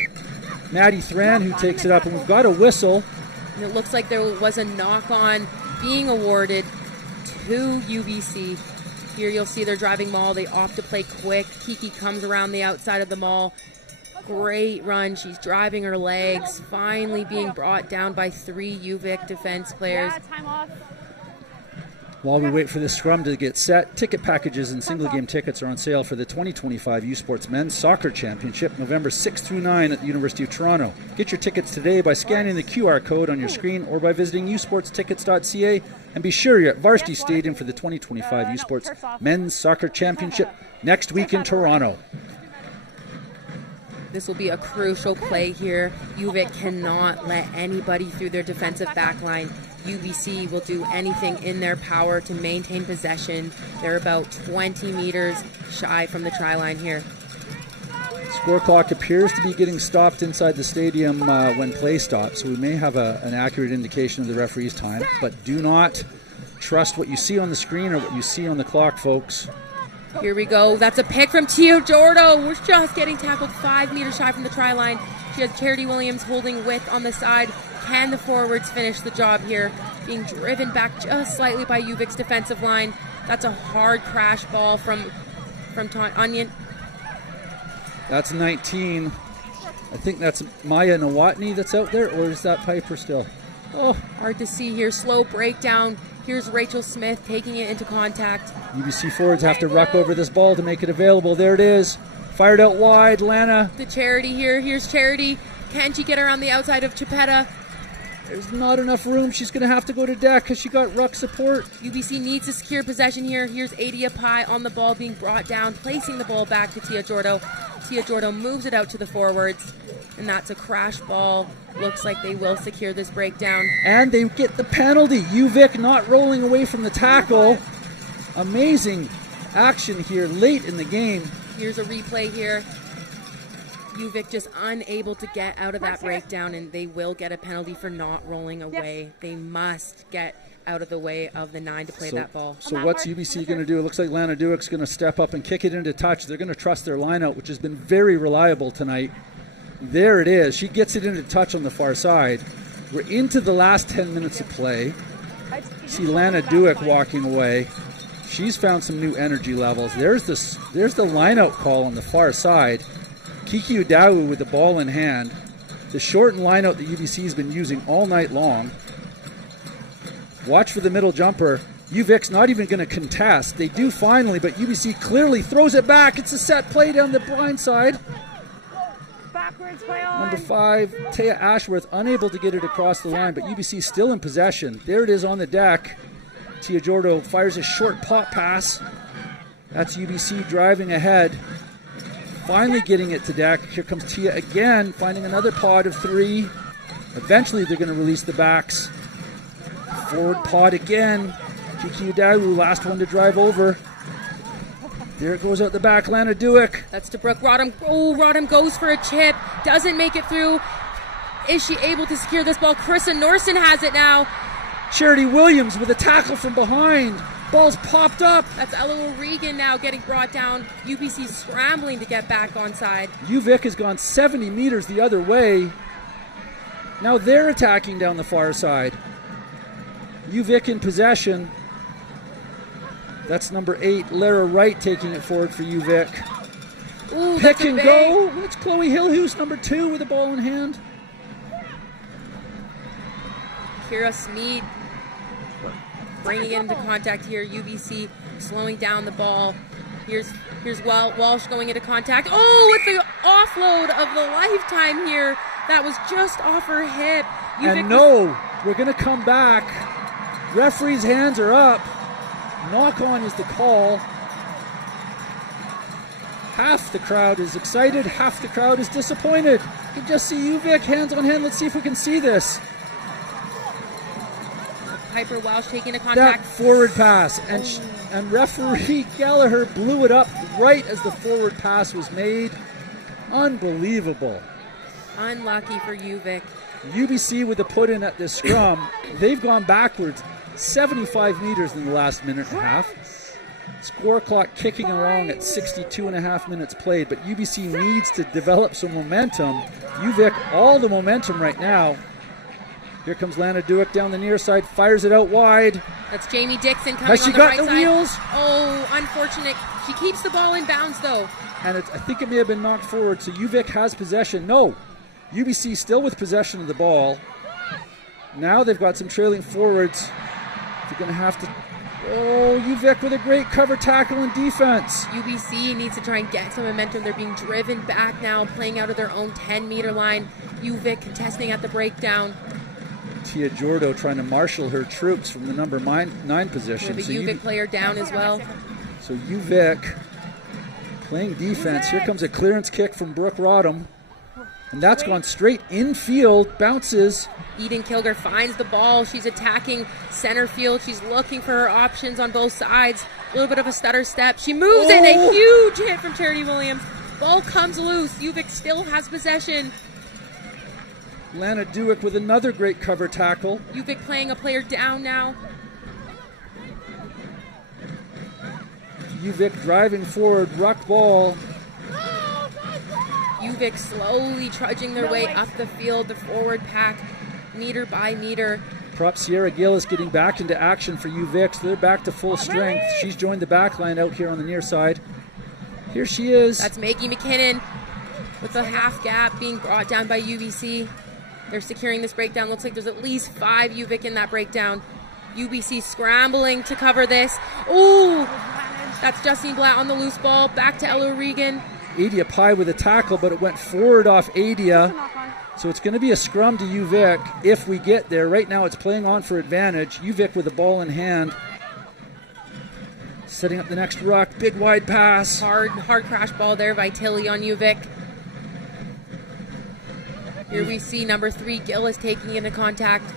Maddie Thran who takes it up, and we've got a whistle. And it looks like there was a knock-on being awarded to UBC. Here you'll see their driving maul. They opt to play quick. Kiki comes around the outside of the maul. Great run. She's driving her legs. Finally being brought down by 3 UVic defense players. While we wait for the scrum to get set, ticket packages and single game tickets are on sale for the 2025 U Sports Men's Soccer Championship, November 6 through 9 at the University of Toronto. Get your tickets today by scanning the QR code on your screen or by visiting usportstickets.ca, and be sure you're at Varsity Stadium for the 2025 U Sports Men's Soccer Championship next week in Toronto. This will be a crucial play here. UVic cannot let anybody through their defensive back line. UBC will do anything in their power to maintain possession. They're about 20 meters shy from the try line here. Score clock appears to be getting stopped inside the stadium when play stops, so we may have an accurate indication of the referee's time, but do not trust what you see on the screen or what you see on the clock, folks. Here we go. That's a pick from Teodoro. We're just getting tackled 5 meters shy from the try line. She has Charity Williams holding width on the side. Can the forwards finish the job here? Being driven back just slightly by UVic's defensive line. That's a hard crash ball from Onion. That's 19. I think that's Maya Nawatney that's out there, or is that Piper still? Oh, hard to see here. Slow breakdown. Here's Rachel Smith taking it into contact. UBC forwards have to ruck over this ball to make it available. There it is. Fired out wide. Lana. The Charity here. Here's Charity. Can she get around the outside of Chipetta? There's not enough room. She's going to have to go to deck because she got ruck support. UBC needs to secure possession here. Here's Adia Pai on the ball being brought down, placing the ball back to Tia Jordo. Tia Jordo moves it out to the forwards, and that's a crash ball. Looks like they will secure this breakdown. And they get the penalty. UVic not rolling away from the tackle. Amazing action here late in the game. Here's a replay here. UVic just unable to get out of that breakdown, and they will get a penalty for not rolling away. They must get out of the way of the 9 to play that ball. So what's UBC going to do? It looks like Lana Duick's going to step up and kick it into touch. They're going to trust their line out, which has been very reliable tonight. There it is. She gets it into touch on the far side. We're into the last 10 minutes of play. See Lana Duick walking away. She's found some new energy levels. There's the line out call on the far side. Kiki Udawu with the ball in hand. The shortened line out that UBC has been using all night long. Watch for the middle jumper. UVic's not even going to contest. They do finally, but UBC clearly throws it back. It's a set play down the blind side. Backwards play on. Number 5, Taya Ashworth, unable to get it across the line, but UBC still in possession. There it is on the deck. Tia Jordo fires a short pop pass. That's UBC driving ahead. Finally getting it to deck. Here comes Tia again, finding another pod of 3. Eventually they're going to release the backs. Forward pod again. Kiki Udawu, last one to drive over. There it goes out the back. Lana Duick. That's to Brooke Rodham. Oh, Rodham goes for a chip. Doesn't make it through. Is she able to secure this ball? Carissa Norson has it now. Charity Williams with a tackle from behind. Ball's popped up. That's Ella O'Regan now getting brought down. UBC scrambling to get back onside. UVic has gone 70 meters the other way. Now they're attacking down the far side. UVic in possession. That's number 8, Lara Wright, taking it forward for UVic. Ooh, pick and go. It's Chloe Hillhouse, number 2, with the ball in hand. Kira Smead bringing it into contact here. UBC slowing down the ball. Here's Walsh going into contact. Oh, it's the offload of the lifetime here. That was just off her hip. And no, we're going to come back. Referee's hands are up. Knock on is the call. Half the crowd is excited, half the crowd is disappointed. You can just see UVic hands on hand. Let's see if we can see this. Piper Welsh taking a contact. That forward pass, and referee Gallagher blew it up right as the forward pass was made. Unbelievable. Unlucky for UVic. UBC with the put in at this scrum. They've gone backwards 75 meters in the last minute and a half. Score clock kicking along at 62 and a half minutes played, but UBC needs to develop some momentum. UVic all the momentum right now. Here comes Lana Duick down the near side, fires it out wide. That's Jamie Dixon coming Has she on the got right the side. wheels? Oh, unfortunate. She keeps the ball in bounds though. And I think it may have been knocked forward, so UVic has possession. No, UBC still with possession of the ball. Now they've got some trailing forwards. They're going to have to... Oh, UVic with a great cover tackle and defense. UBC needs to try and get some momentum. They're being driven back now, playing out of their own 10-meter line. UVic contesting at the breakdown. Tia Jordo trying to marshal her troops from the number 9 position. We have a UVic player down as well. So UVic playing defense. Here comes a clearance kick from Brooke Rodham. And that's gone straight infield, bounces. Eden Kilger finds the ball. She's attacking center field. She's looking for her options on both sides. A little bit of a stutter step. She moves it. A huge hit from Charity Williams. Ball comes loose. UVic still has possession. Lana Dewick with another great cover tackle. UVic playing a player down now. UVic driving forward, ruck ball. UVic slowly trudging their way up the field, the forward pack, meter by meter. Prop Sierra Gill is getting back into action for UVic, so they're back to full strength. She's joined the back line out here on the near side. Here she is. That's Maggie McKinnon with the half gap being brought down by UBC. They're securing this breakdown. Looks like there's at least 5 UVic in that breakdown. UBC scrambling to cover this. Ooh! That's Justine Blatt on the loose ball. Back to Ella Regan. Adia Pye with a tackle, but it went forward off Adia. So it's going to be a scrum to UVic if we get there. Right now it's playing on for advantage. UVic with the ball in hand. Setting up the next ruck. Big wide pass. Hard crash ball there by Tilly on UVic. Here we see number 3 Gillis taking into contact.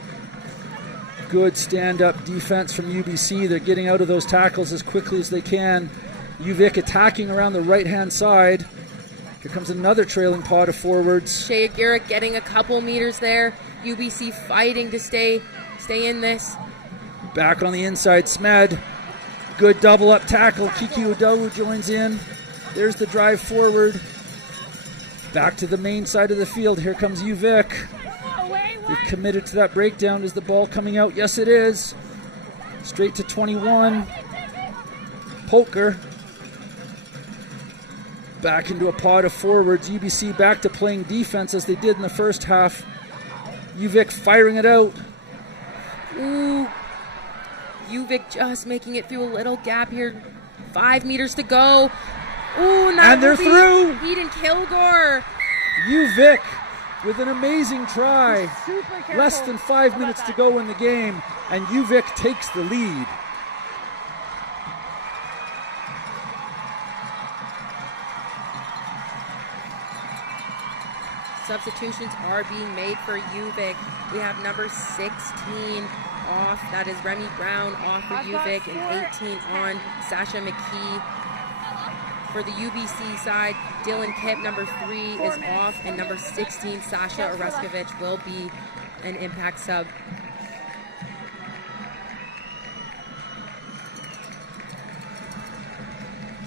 Good stand-up defense from UBC. They're getting out of those tackles as quickly as they can. UVic attacking around the right-hand side. Here comes another trailing pod of forwards. Shea Aguirre getting a couple meters there. UBC fighting to stay in this. Back on the inside, Smed. Good double-up tackle. Kiki Udowu joins in. There's the drive forward. Back to the main side of the field. Here comes UVic. They've committed to that breakdown. Is the ball coming out? Yes, it is. Straight to 21. Poker. Back into a pod of forwards. UBC back to playing defense as they did in the first half. UVic firing it out. Ooh. UVic just making it through a little gap here. 5 meters to go. Ooh, and they're through. Eden Kilgore. UVic with an amazing try. Less than 5 minutes to go in the game, and UVic takes the lead. Substitutions are being made for UVic. We have number 16 off. That is Remy Brown off for UVic, and 18 on Sasha McKee. For the UBC side, Dylan Kipp, number 3, is off, and number 16, Sasha Oreskovich, will be an impact sub.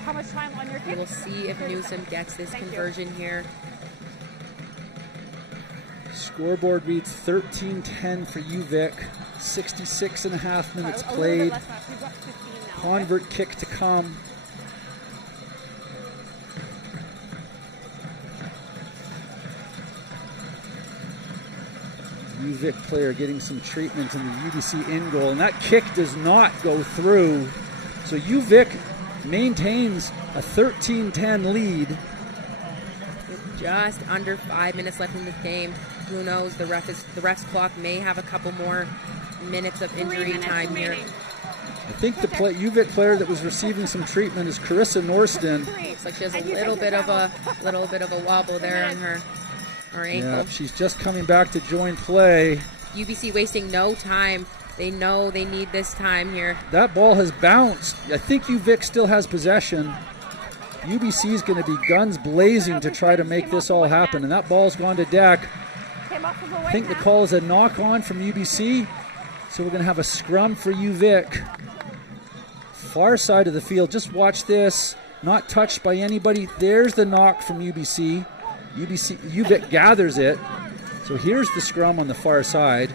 How much time on your kick? We'll see if Newsom gets this conversion here. Scoreboard reads 13-10 for UVic. 66.5 minutes played. Convert kick to come. UVic player getting some treatment in the UBC in goal, and that kick does not go through. So UVic maintains a 13-10 lead. With just under 5 minutes left in this game, who knows? The ref's clock may have a couple more minutes of injury time here. I think the UVic player that was receiving some treatment is Carissa Norston. Looks like she has a little bit of a wobble there on her ankle. Yeah, she's just coming back to join play. UBC wasting no time. They know they need this time here. That ball has bounced. I think UVic still has possession. UBC is going to be guns blazing to try to make this all happen, and that ball's gone to deck. I think the call is a knock-on from UBC, so we're going to have a scrum for UVic. Far side of the field, just watch this. Not touched by anybody. There's the knock from UBC. UVic gathers it. So here's the scrum on the far side.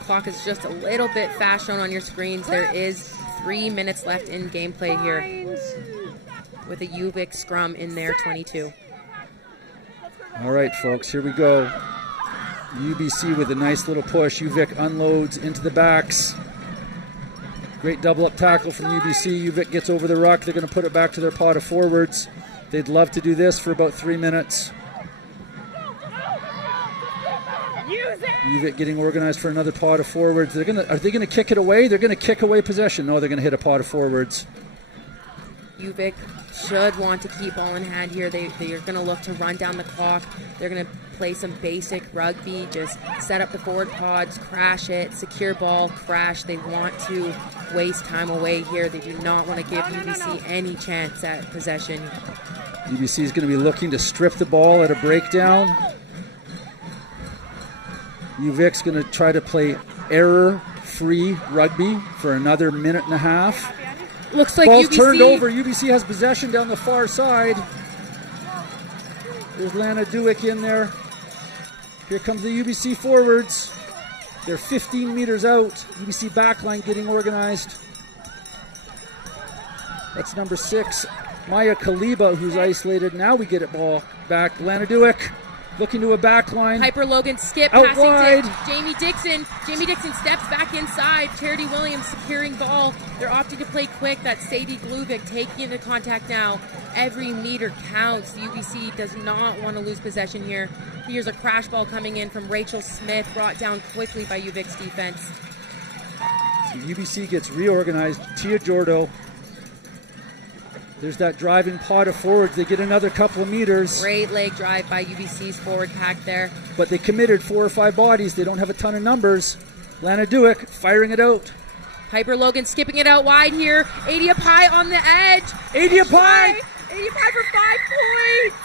Clock is just a little bit fast shown on your screens. There is 3 minutes left in gameplay here with a UVic scrum in there, 22. All right, folks, here we go. UBC with a nice little push. UVic unloads into the backs. Great double-up tackle from UBC. UVic gets over the ruck. They're going to put it back to their pod of forwards. They'd love to do this for about 3 minutes. UVic getting organized for another pod of forwards. Are they going to kick it away? They're going to kick away possession. No, they're going to hit a pod of forwards. UVic should want to keep ball in hand here. They are going to look to run down the clock. They're going to play some basic rugby, just set up the forward pods, crash it, secure ball, crash. They want to waste time away here. They do not want to give UBC any chance at possession. UBC is going to be looking to strip the ball at a breakdown. UVic's going to try to play error-free rugby for another minute and a half. Looks like Ball's UBC turned over. UBC has possession down the far side. There's Lana Duick in there. Here comes the UBC forwards. They're 15 meters out. UBC backline getting organized. That's number 6, Maya Kaliba, who's isolated. Now we get it ball back. Lana Duick looking to a backline. Piper Logan skip, out passing wide. to Jamie Dixon. Jamie Dixon steps back inside. Charity Williams securing ball. They're opting to play quick. That's Sadie Gluvik taking into contact now. Every meter counts. The UBC does not want to lose possession here. Here's a crash ball coming in from Rachel Smith, brought down quickly by UVic's defense. So UBC gets reorganized. Tia Jordo. There's that driving pod of forwards. They get another couple of meters. Great leg drive by UBC's forward pack there. But they committed 4 or 5 bodies. They don't have a ton of numbers. Lana Duick firing it out. Piper Logan skipping it out wide here. Adia Pye on the edge. Adia Pye! Adia Pye for 5 points.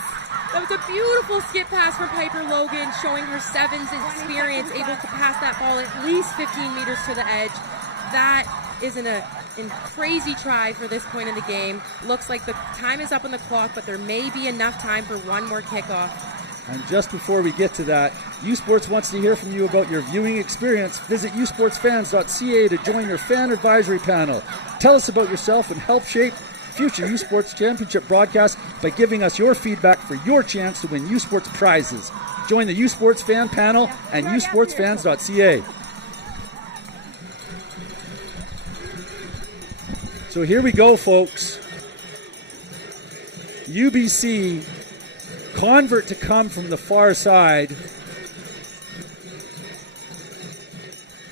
That was a beautiful skip pass from Piper Logan, showing her sevens experience, able to pass that ball at least 15 meters to the edge. That is a crazy try for this point in the game. Looks like the time is up on the clock, but there may be enough time for one more kickoff. And just before we get to that, U Sports wants to hear from you about your viewing experience. Visit usportsfans.ca to join your fan advisory panel. Tell us about yourself and help shape future U Sports Championship broadcasts by giving us your feedback for your chance to win U Sports prizes. Join the U Sports fan panel and usportsfans.ca. So here we go, folks. UBC, convert to come from the far side.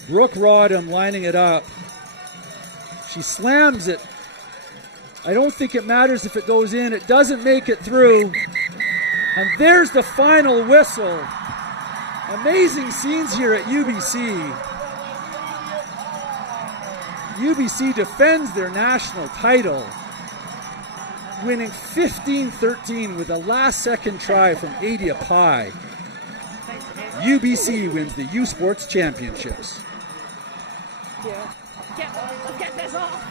Brooke Rodham lining it up. She slams it. I don't think it matters if it goes in. It doesn't make it through. And there's the final whistle. Amazing scenes here at UBC. UBC defends their national title, winning 15-13 with a last-second try from Adia Pye. UBC wins the U Sports Championships. Yeah. Let's get this off.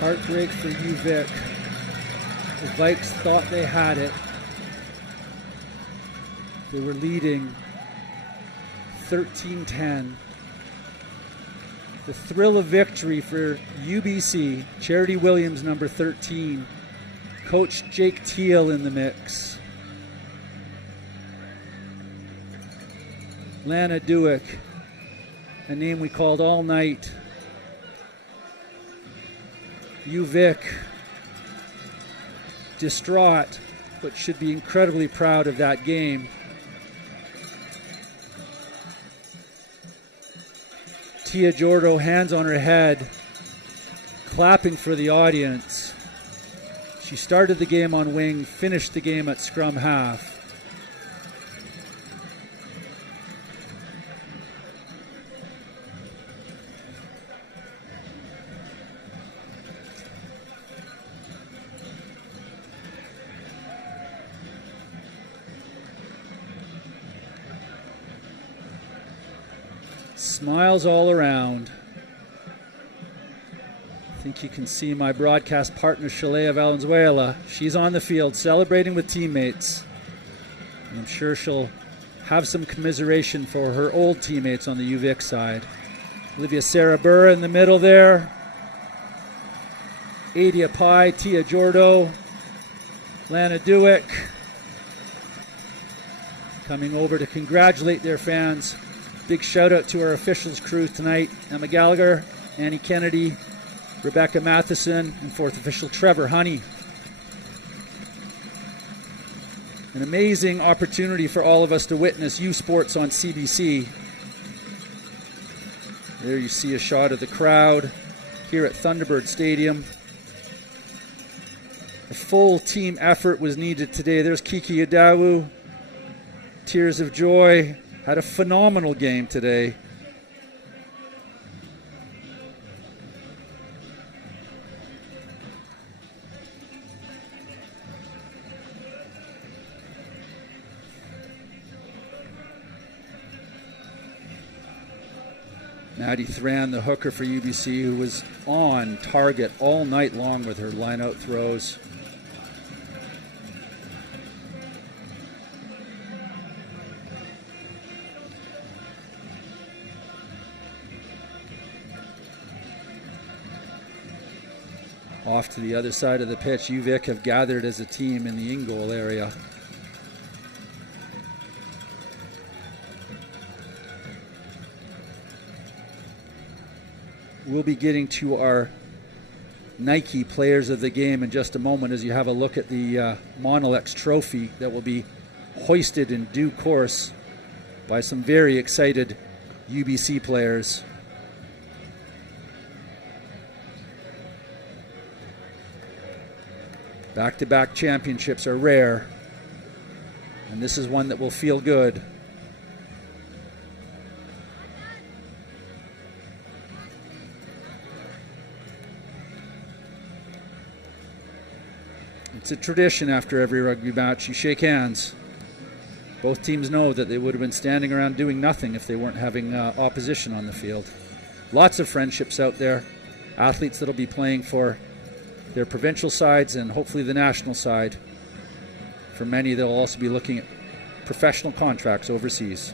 Heartbreak for UVic. The Vikes thought they had it. They were leading 13-10. The thrill of victory for UBC. Charity Williams, number 13. Coach Jake Teal in the mix. Lana Duick, a name we called all night. UVic, distraught, but should be incredibly proud of that game. Tia Jordo, hands on her head, clapping for the audience. She started the game on wing, finished the game at scrum half. Smiles all around. I think you can see my broadcast partner, Shalea Valenzuela. She's on the field celebrating with teammates. And I'm sure she'll have some commiseration for her old teammates on the UVic side. Olivia Sarah Burr in the middle there. Adia Pai, Tia Jordo, Lana Dewick coming over to congratulate their fans. Big shout out to our officials crew tonight. Emma Gallagher, Annie Kennedy, Rebecca Matheson, and fourth official Trevor Honey. An amazing opportunity for all of us to witness U Sports on CBC. There you see a shot of the crowd here at Thunderbird Stadium. A full team effort was needed today. There's Kiki Adawu. Tears of joy. Had a phenomenal game today. Maddie Thran, the hooker for UBC, who was on target all night long with her line-out throws. Off to the other side of the pitch, UVic have gathered as a team in the in-goal area. We'll be getting to our Nike Players of the Game in just a moment as you have a look at the Monolix trophy that will be hoisted in due course by some very excited UBC players. Back-to-back championships are rare, and this is one that will feel good. It's a tradition after every rugby match. You shake hands. Both teams know that they would have been standing around doing nothing if they weren't having opposition on the field. Lots of friendships out there. Athletes that'll be playing for their provincial sides and hopefully the national side. For many, they'll also be looking at professional contracts overseas.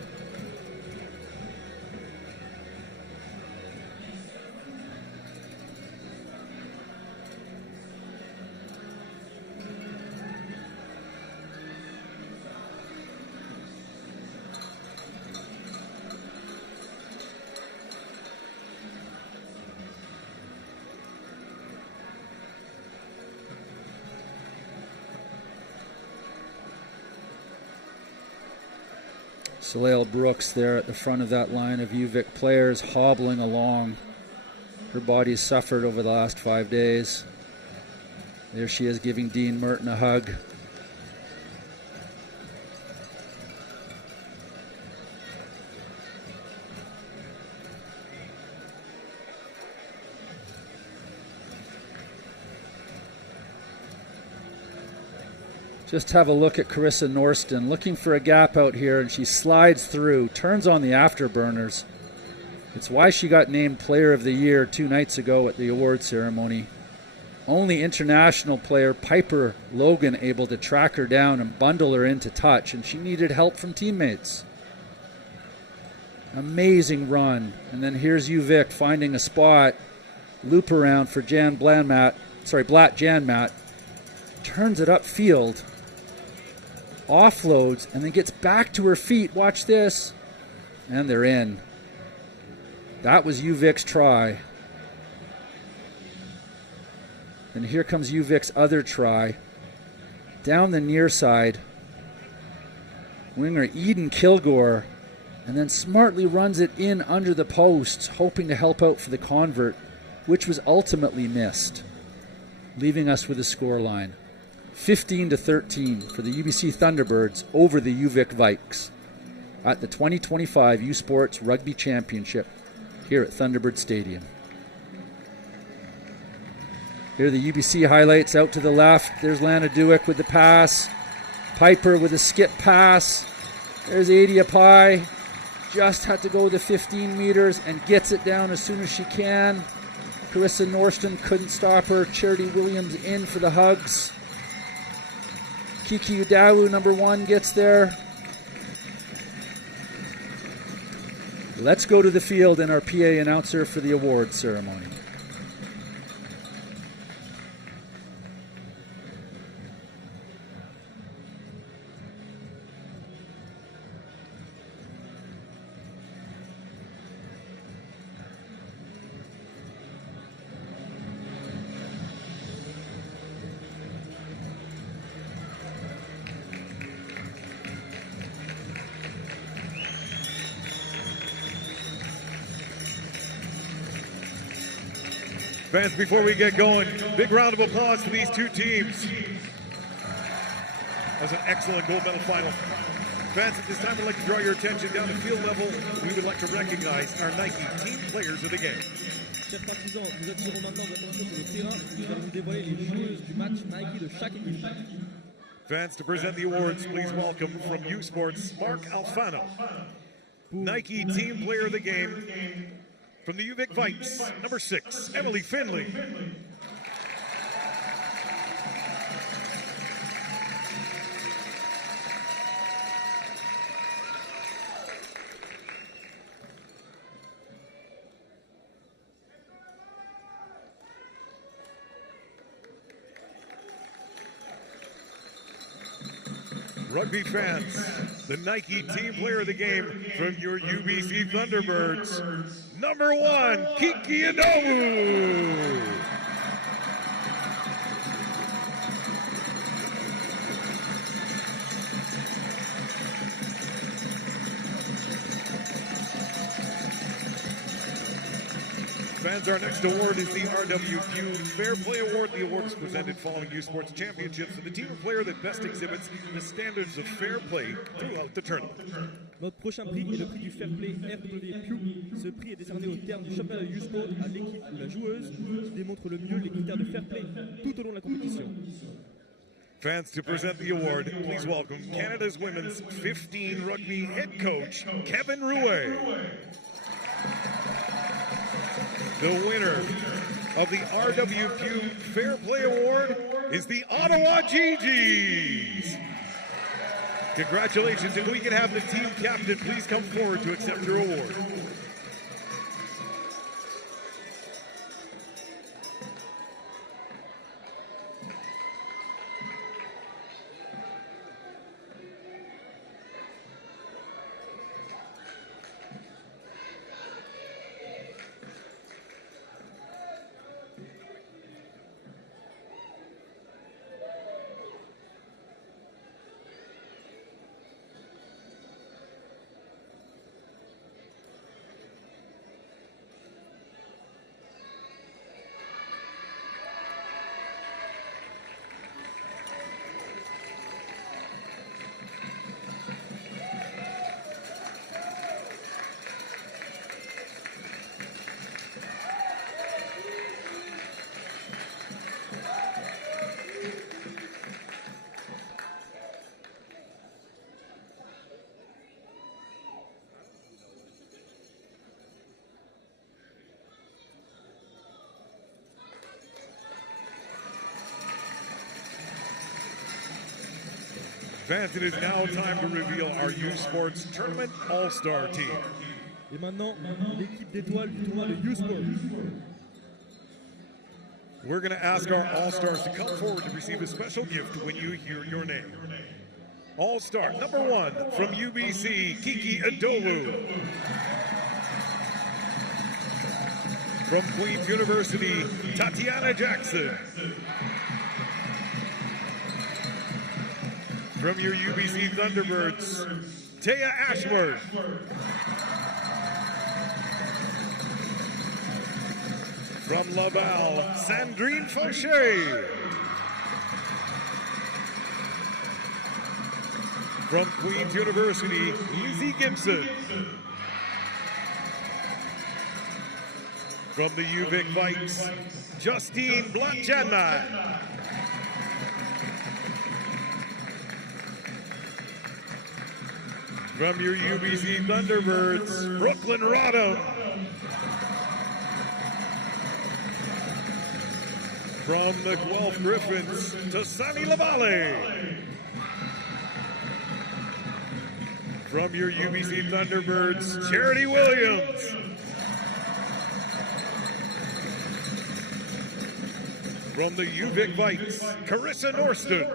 Soleil Brooks there at the front of that line of UVic players, hobbling along. Her body's suffered over the last 5 days. There she is giving Dean Merton a hug. Just have a look at Carissa Norston, looking for a gap out here, and she slides through, turns on the afterburners. It's why she got named Player of the Year 2 nights ago at the award ceremony. Only international player Piper Logan able to track her down and bundle her into touch, and she needed help from teammates. Amazing run. And then here's UVic finding a spot, loop around for Blatt Janmat, turns it upfield, offloads, and then gets back to her feet. Watch this. And they're in. That was UVic's try. And here comes UVic's other try. Down the near side. Winger Eden Kilgore. And then smartly runs it in under the posts, hoping to help out for the convert, which was ultimately missed, leaving us with a scoreline. 15-13 for the UBC Thunderbirds over the UVic Vikes at the 2025 U Sports Rugby Championship here at Thunderbird Stadium. Here are the UBC highlights out to the left. There's Lana Dewick with the pass. Piper with a skip pass. There's Adia Pai. Just had to go the 15 meters and gets it down as soon as she can. Carissa Norston couldn't stop her. Charity Williams in for the hugs. Kiki Udawu, number 1, gets there. Let's go to the field and our PA announcer for the award ceremony. Fans, before we get going, big round of applause to these two teams. That was an excellent gold medal final. Fans, at this time, I'd like to draw your attention down to field level. We would like to recognize our Nike team players of the game. Chers partisans, nous attirons maintenant votre attention sur le terrain. Nous allons dévoiler les joueuses du match Nike de chaque équipe. Fans, to present the awards, please welcome from U Sports, Mark Alfano. Nike team player of the game. From the UVic Vikes, number 6, Emily Finley. Rugby fans, the Nike team player of the game from your UBC Thunderbirds, number 1, Kiki Adomu. Fans, our next award is the RWQ Fair Play Award. The award is presented following U Sports Championships to the team player that best exhibits the standards of fair play throughout the tournament. Notre prochain prix est le prix du Fair Play RWQ. Ce prix est décerné au terme du championnat de U-Sport à l'équipe ou la joueuse qui démontre le mieux les critères de fair play tout au long de la compétition. Fans, to present the award, please welcome Canada's Women's 15 Rugby head coach, Kevin Rouet. The winner of the RWQ Fair Play Award is the Ottawa GGs. Congratulations, and we can have the team captain please come forward to accept your award. Fans, it is now time to reveal our U Sports Tournament All-Star team. Et maintenant, l'équipe d'étoiles du tournoi de U-Sport. We're going to ask our All-Stars to come forward to receive a special gift when you hear your name. All-Star number 1 from UBC, Kiki Adowu. From Queen's University, Tatiana Jackson. From your UBC Thunderbirds, Taya Ashworth. From Laval, Sandrine Fauché. From Queen's University, Lizzie Gibson. From the UVic Vikes, Justine Blatjanman. From your UBC Thunderbirds, Brooklyn Rodham. From the Guelph Griffins to Sunny Lavalley. From your UBC Thunderbirds, Charity Williams. From the UVic Vikes, Carissa Norston.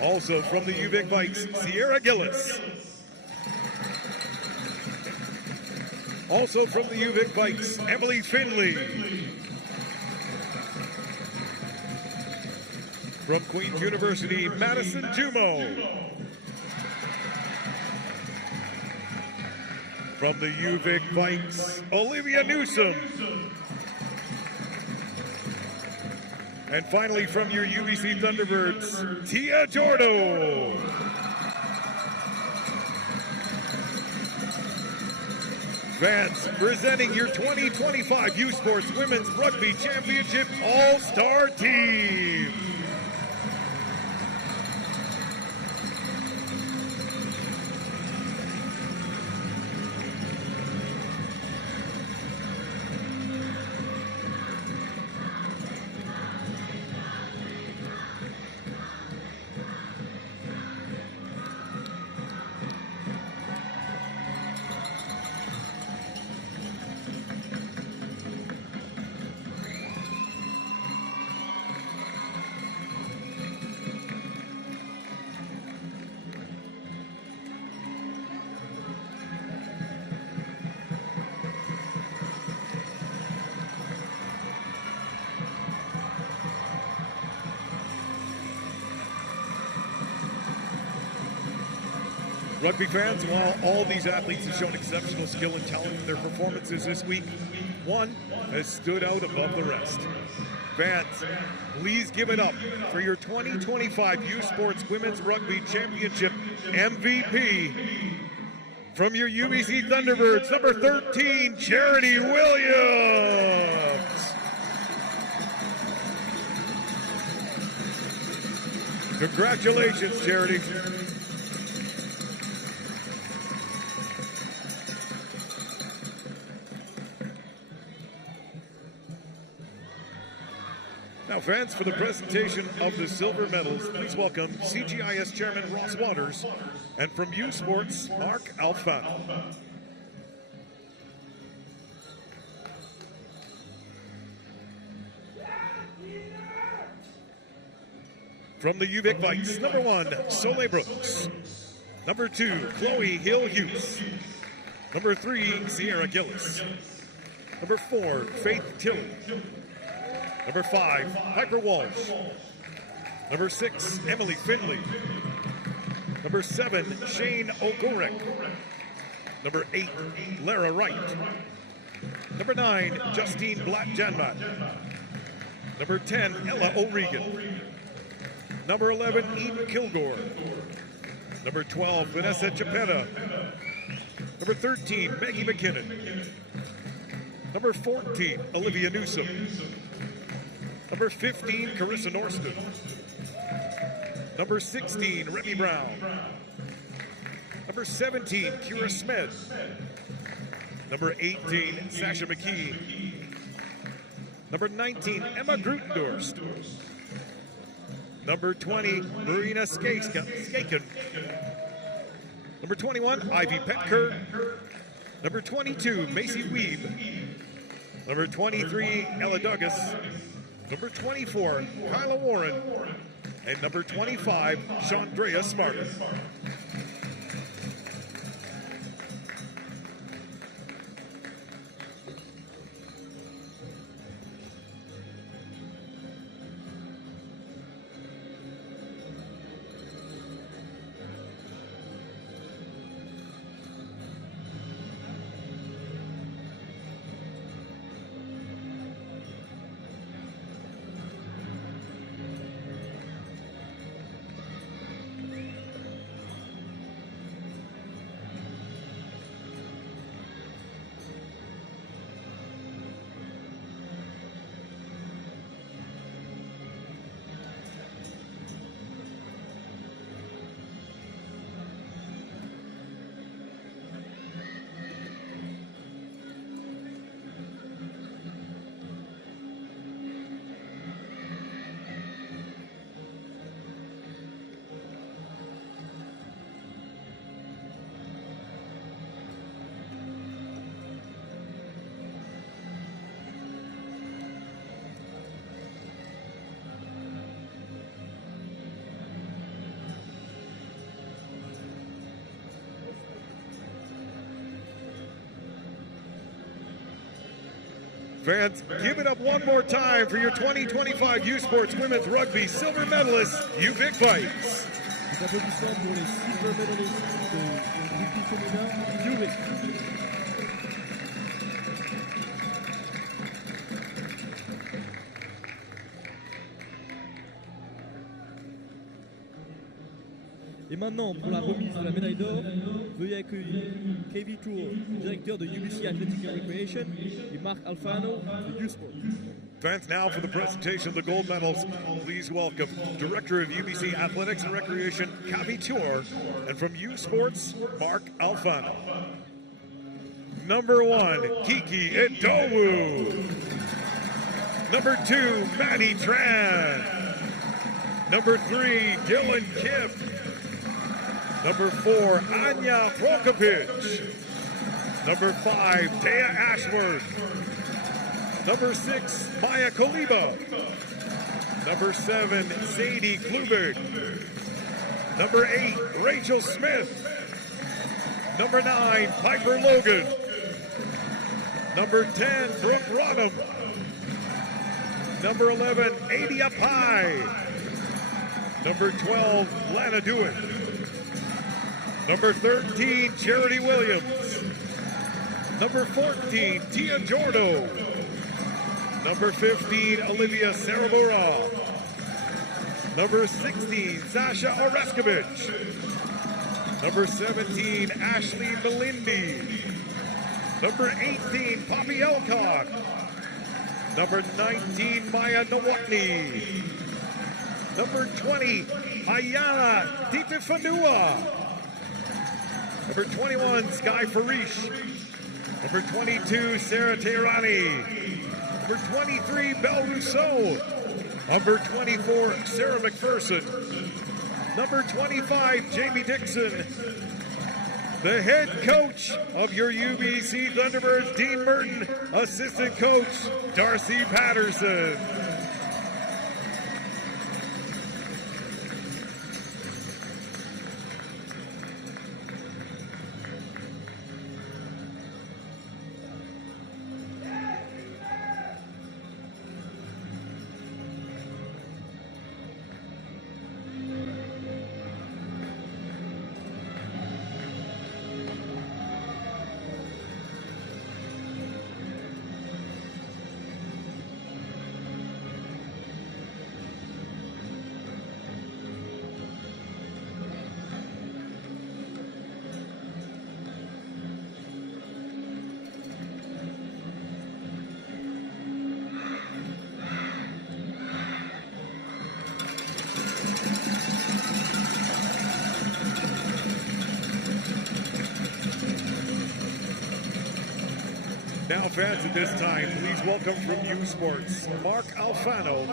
Also from the UVic Vikes, Sierra Gillis. Also from the UVic Vikes, Emily Finley. From Queen's University, Madison Jumo. From the UVic Vikes, Olivia Newsom. And finally from your UBC Thunderbirds, Tia Jordo. Fans, presenting your 2025 U Sports Women's Rugby Championship All-Star Team. Rugby fans, while all these athletes have shown exceptional skill and talent in their performances this week, one has stood out above the rest. Fans, please give it up for your 2025 U Sports Women's Rugby Championship MVP. From your UBC Thunderbirds, number 13, Charity Williams. Congratulations, Charity. Now, fans, for the presentation of the silver medals, please welcome CGIS Chairman Ross Waters and from U Sports, Mark Alfano. From the UVic Vikes, number 1, Soleil Brooks. Number 2, Chloe Hill-Hughes. Number 3, Sierra Gillis. Number 4, Faith Tilley. Number 5, Piper Walsh. Number 6, Emily Finley. Number 7, Shane Ogorek. Number 8, Lara Wright. Number 9, Justine Blatt-Janmat. Number 10, Ella O'Regan. Number 11, Eden Kilgore. Number 12, Vanessa Chapetta. Number 13, Maggie McKinnon. Number 14, Olivia Newsom. Number 15, Carissa Norston. Number 16, Remy Brown. Number 17, Kira Smith. Number 18, Sasha McKee. Number 19, Emma Grutendorst. Number 20, Marina Skaken. Number 21, Ivy Petker. Number 22, Macy Weeb. Number 23, Ella Douglas. Number 24, Kyla Warren. And number 25, Chandrea Smart. Fans, give it up one more time for your 2025 U Sports Women's Rugby silver medalist, UVic Vikes. Des applaudissements pour les silver medalists de rugby féminin UVic. Et maintenant, pour la remise de la médaille d'or, veuillez accueillir KV Tour, directeur de UBC Athletic and Recreation, et Marc Alfano de U-Sport. Fans, now for the presentation of the gold medals, please welcome Director of UBC Athletics and Recreation, KV Tour, and from U Sports, Marc Alfano. Number 1, Kiki Idowu. Number 2, Maddie Tran. Number 3, Dylan Kipp. Number 4, Anya Prokopich. Number 5, Dea Ashworth. Number 6, Maya Koliba. Number 7, Sadie Klubik. Number 8, Rachel Smith. Number 9, Piper Logan. Number 10, Brooke Rodham. Number 11, Adia Pai. Number 12, Lana Dewitt. Number 13, Charity Williams. Number 14, Tia Jordo. Number 15, Olivia Sarabora. Number 16, Sasha Oreskovich. Number 17, Ashley Melindi. Number 18, Poppy Elcock. Number 19, Maya Nawatni. Number 20, Ayana Tipifanua. Number 21, Sky Farish. Number 22, Sarah Tehrani. Number 23, Belle Rousseau. Number 24, Sarah McPherson. Number 25, Jamie Dixon. The head coach of your UBC Thunderbirds, Dean Merton. Assistant coach, Darcy Patterson. Now, fans, at this time, please welcome from U Sports, Marc Alfano,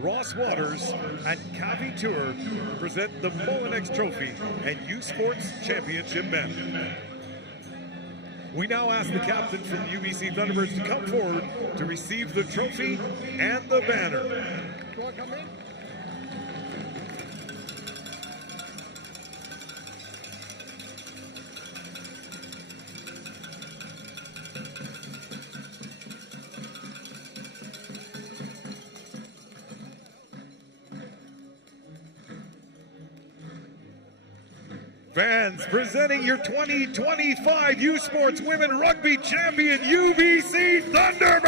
Ross Waters, and KV Tour to present the Molinex Trophy and U Sports Championship banner. We now ask the captain from UBC Thunderbirds to come forward to receive the trophy and the banner. Fans, presenting your 2025 U Sports Women Rugby Champion UBC Thunderbirds!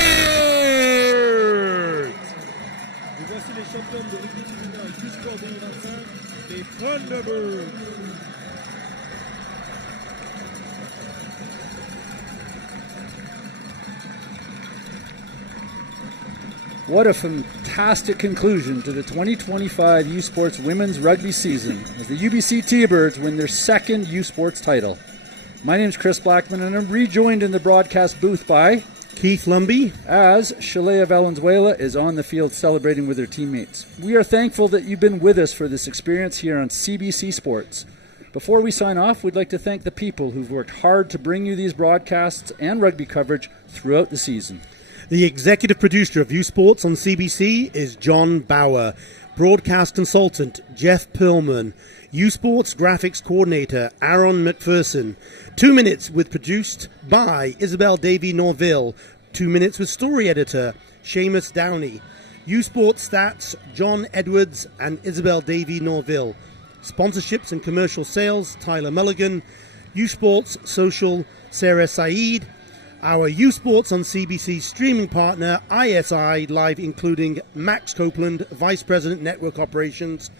Et voici les championnes de rugby féminin U Sport 2025, les Thunderbirds. What a fantastic conclusion to the 2025 U Sports Women's Rugby season as the UBC T-Birds win their second U Sports title. My name is Chris Blackman and I'm rejoined in the broadcast booth by Keith Lumby as Shalea Valenzuela is on the field celebrating with her teammates. We are thankful that you've been with us for this experience here on CBC Sports. Before we sign off, we'd like to thank the people who've worked hard to bring you these broadcasts and rugby coverage throughout the season. The executive producer of U Sports on CBC is John Bauer. Broadcast consultant Jeff Perlman. U Sports graphics coordinator Aaron McPherson. 2 Minutes with produced by Isabel Davy Norville. 2 Minutes with Story Editor Seamus Downey. U Sports Stats John Edwards and Isabel Davey Norville. Sponsorships and commercial sales Tyler Mulligan. U Sports Social Sarah Saeed. Our U Sports on CBC streaming partner ISI Live, including Max Copeland, Vice President Network Operations,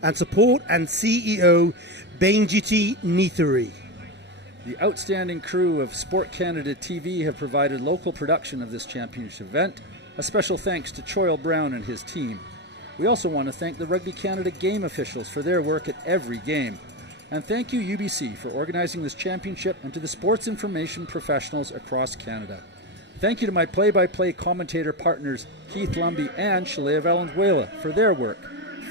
and support and CEO Benjiti Nithuri. The outstanding crew of Sport Canada TV have provided local production of this championship event. A special thanks to Choyle Brown and his team. We also want to thank the Rugby Canada game officials for their work at every game. And thank you, UBC, for organizing this championship, and to the sports information professionals across Canada. Thank you to my play-by-play commentator partners, Keith Lumby and Shalea Valenzuela, for their work.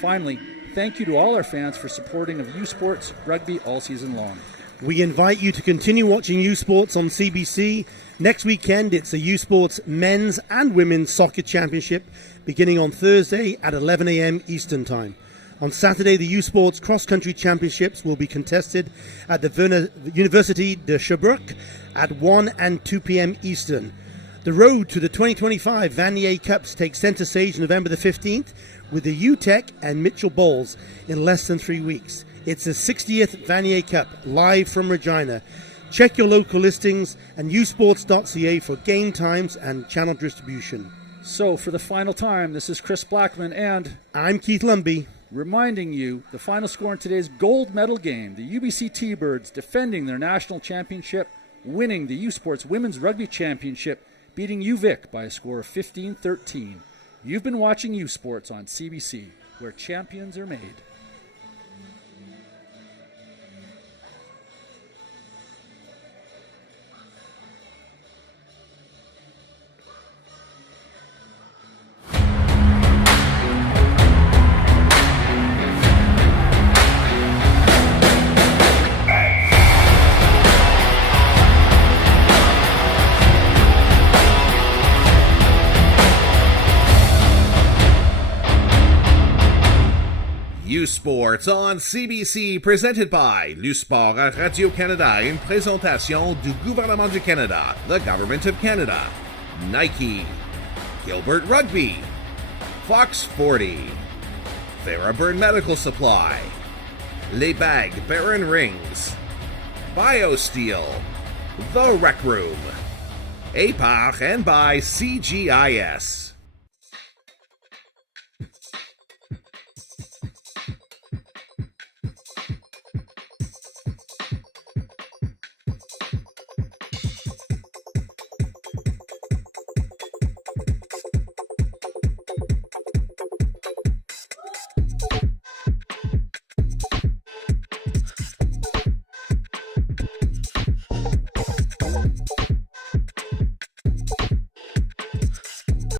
Finally, thank you to all our fans for supporting of U Sports Rugby all season long. We invite you to continue watching U Sports on CBC. Next weekend, it's the U Sports Men's and Women's Soccer Championship, beginning on Thursday at 11 a.m. Eastern Time. On Saturday, the U Sports Cross Country Championships will be contested at the University de Sherbrooke at 1 and 2 p.m. Eastern. The road to the 2025 Vanier Cups takes centre stage November the 15th with the UTEC and Mitchell Bowls in less than 3 weeks. It's the 60th Vanier Cup, live from Regina. Check your local listings and usports.ca for game times and channel distribution. So, for the final time, this is Chris Blackman and I'm Keith Lumby, reminding you the final score in today's gold medal game, the UBC T-Birds defending their national championship, winning the U Sports Women's Rugby Championship, beating UVic by a score of 15-13. You've been watching U Sports on CBC, where champions are made. U Sports on CBC, presented by Le Sport à Radio-Canada, une présentation du gouvernement du Canada, the Government of Canada, Nike, Gilbert Rugby, Fox 40, Thunderbird Medical Supply, Les Bagues Baron Rings, BioSteel, The Rec Room, APAR, and by CGIS.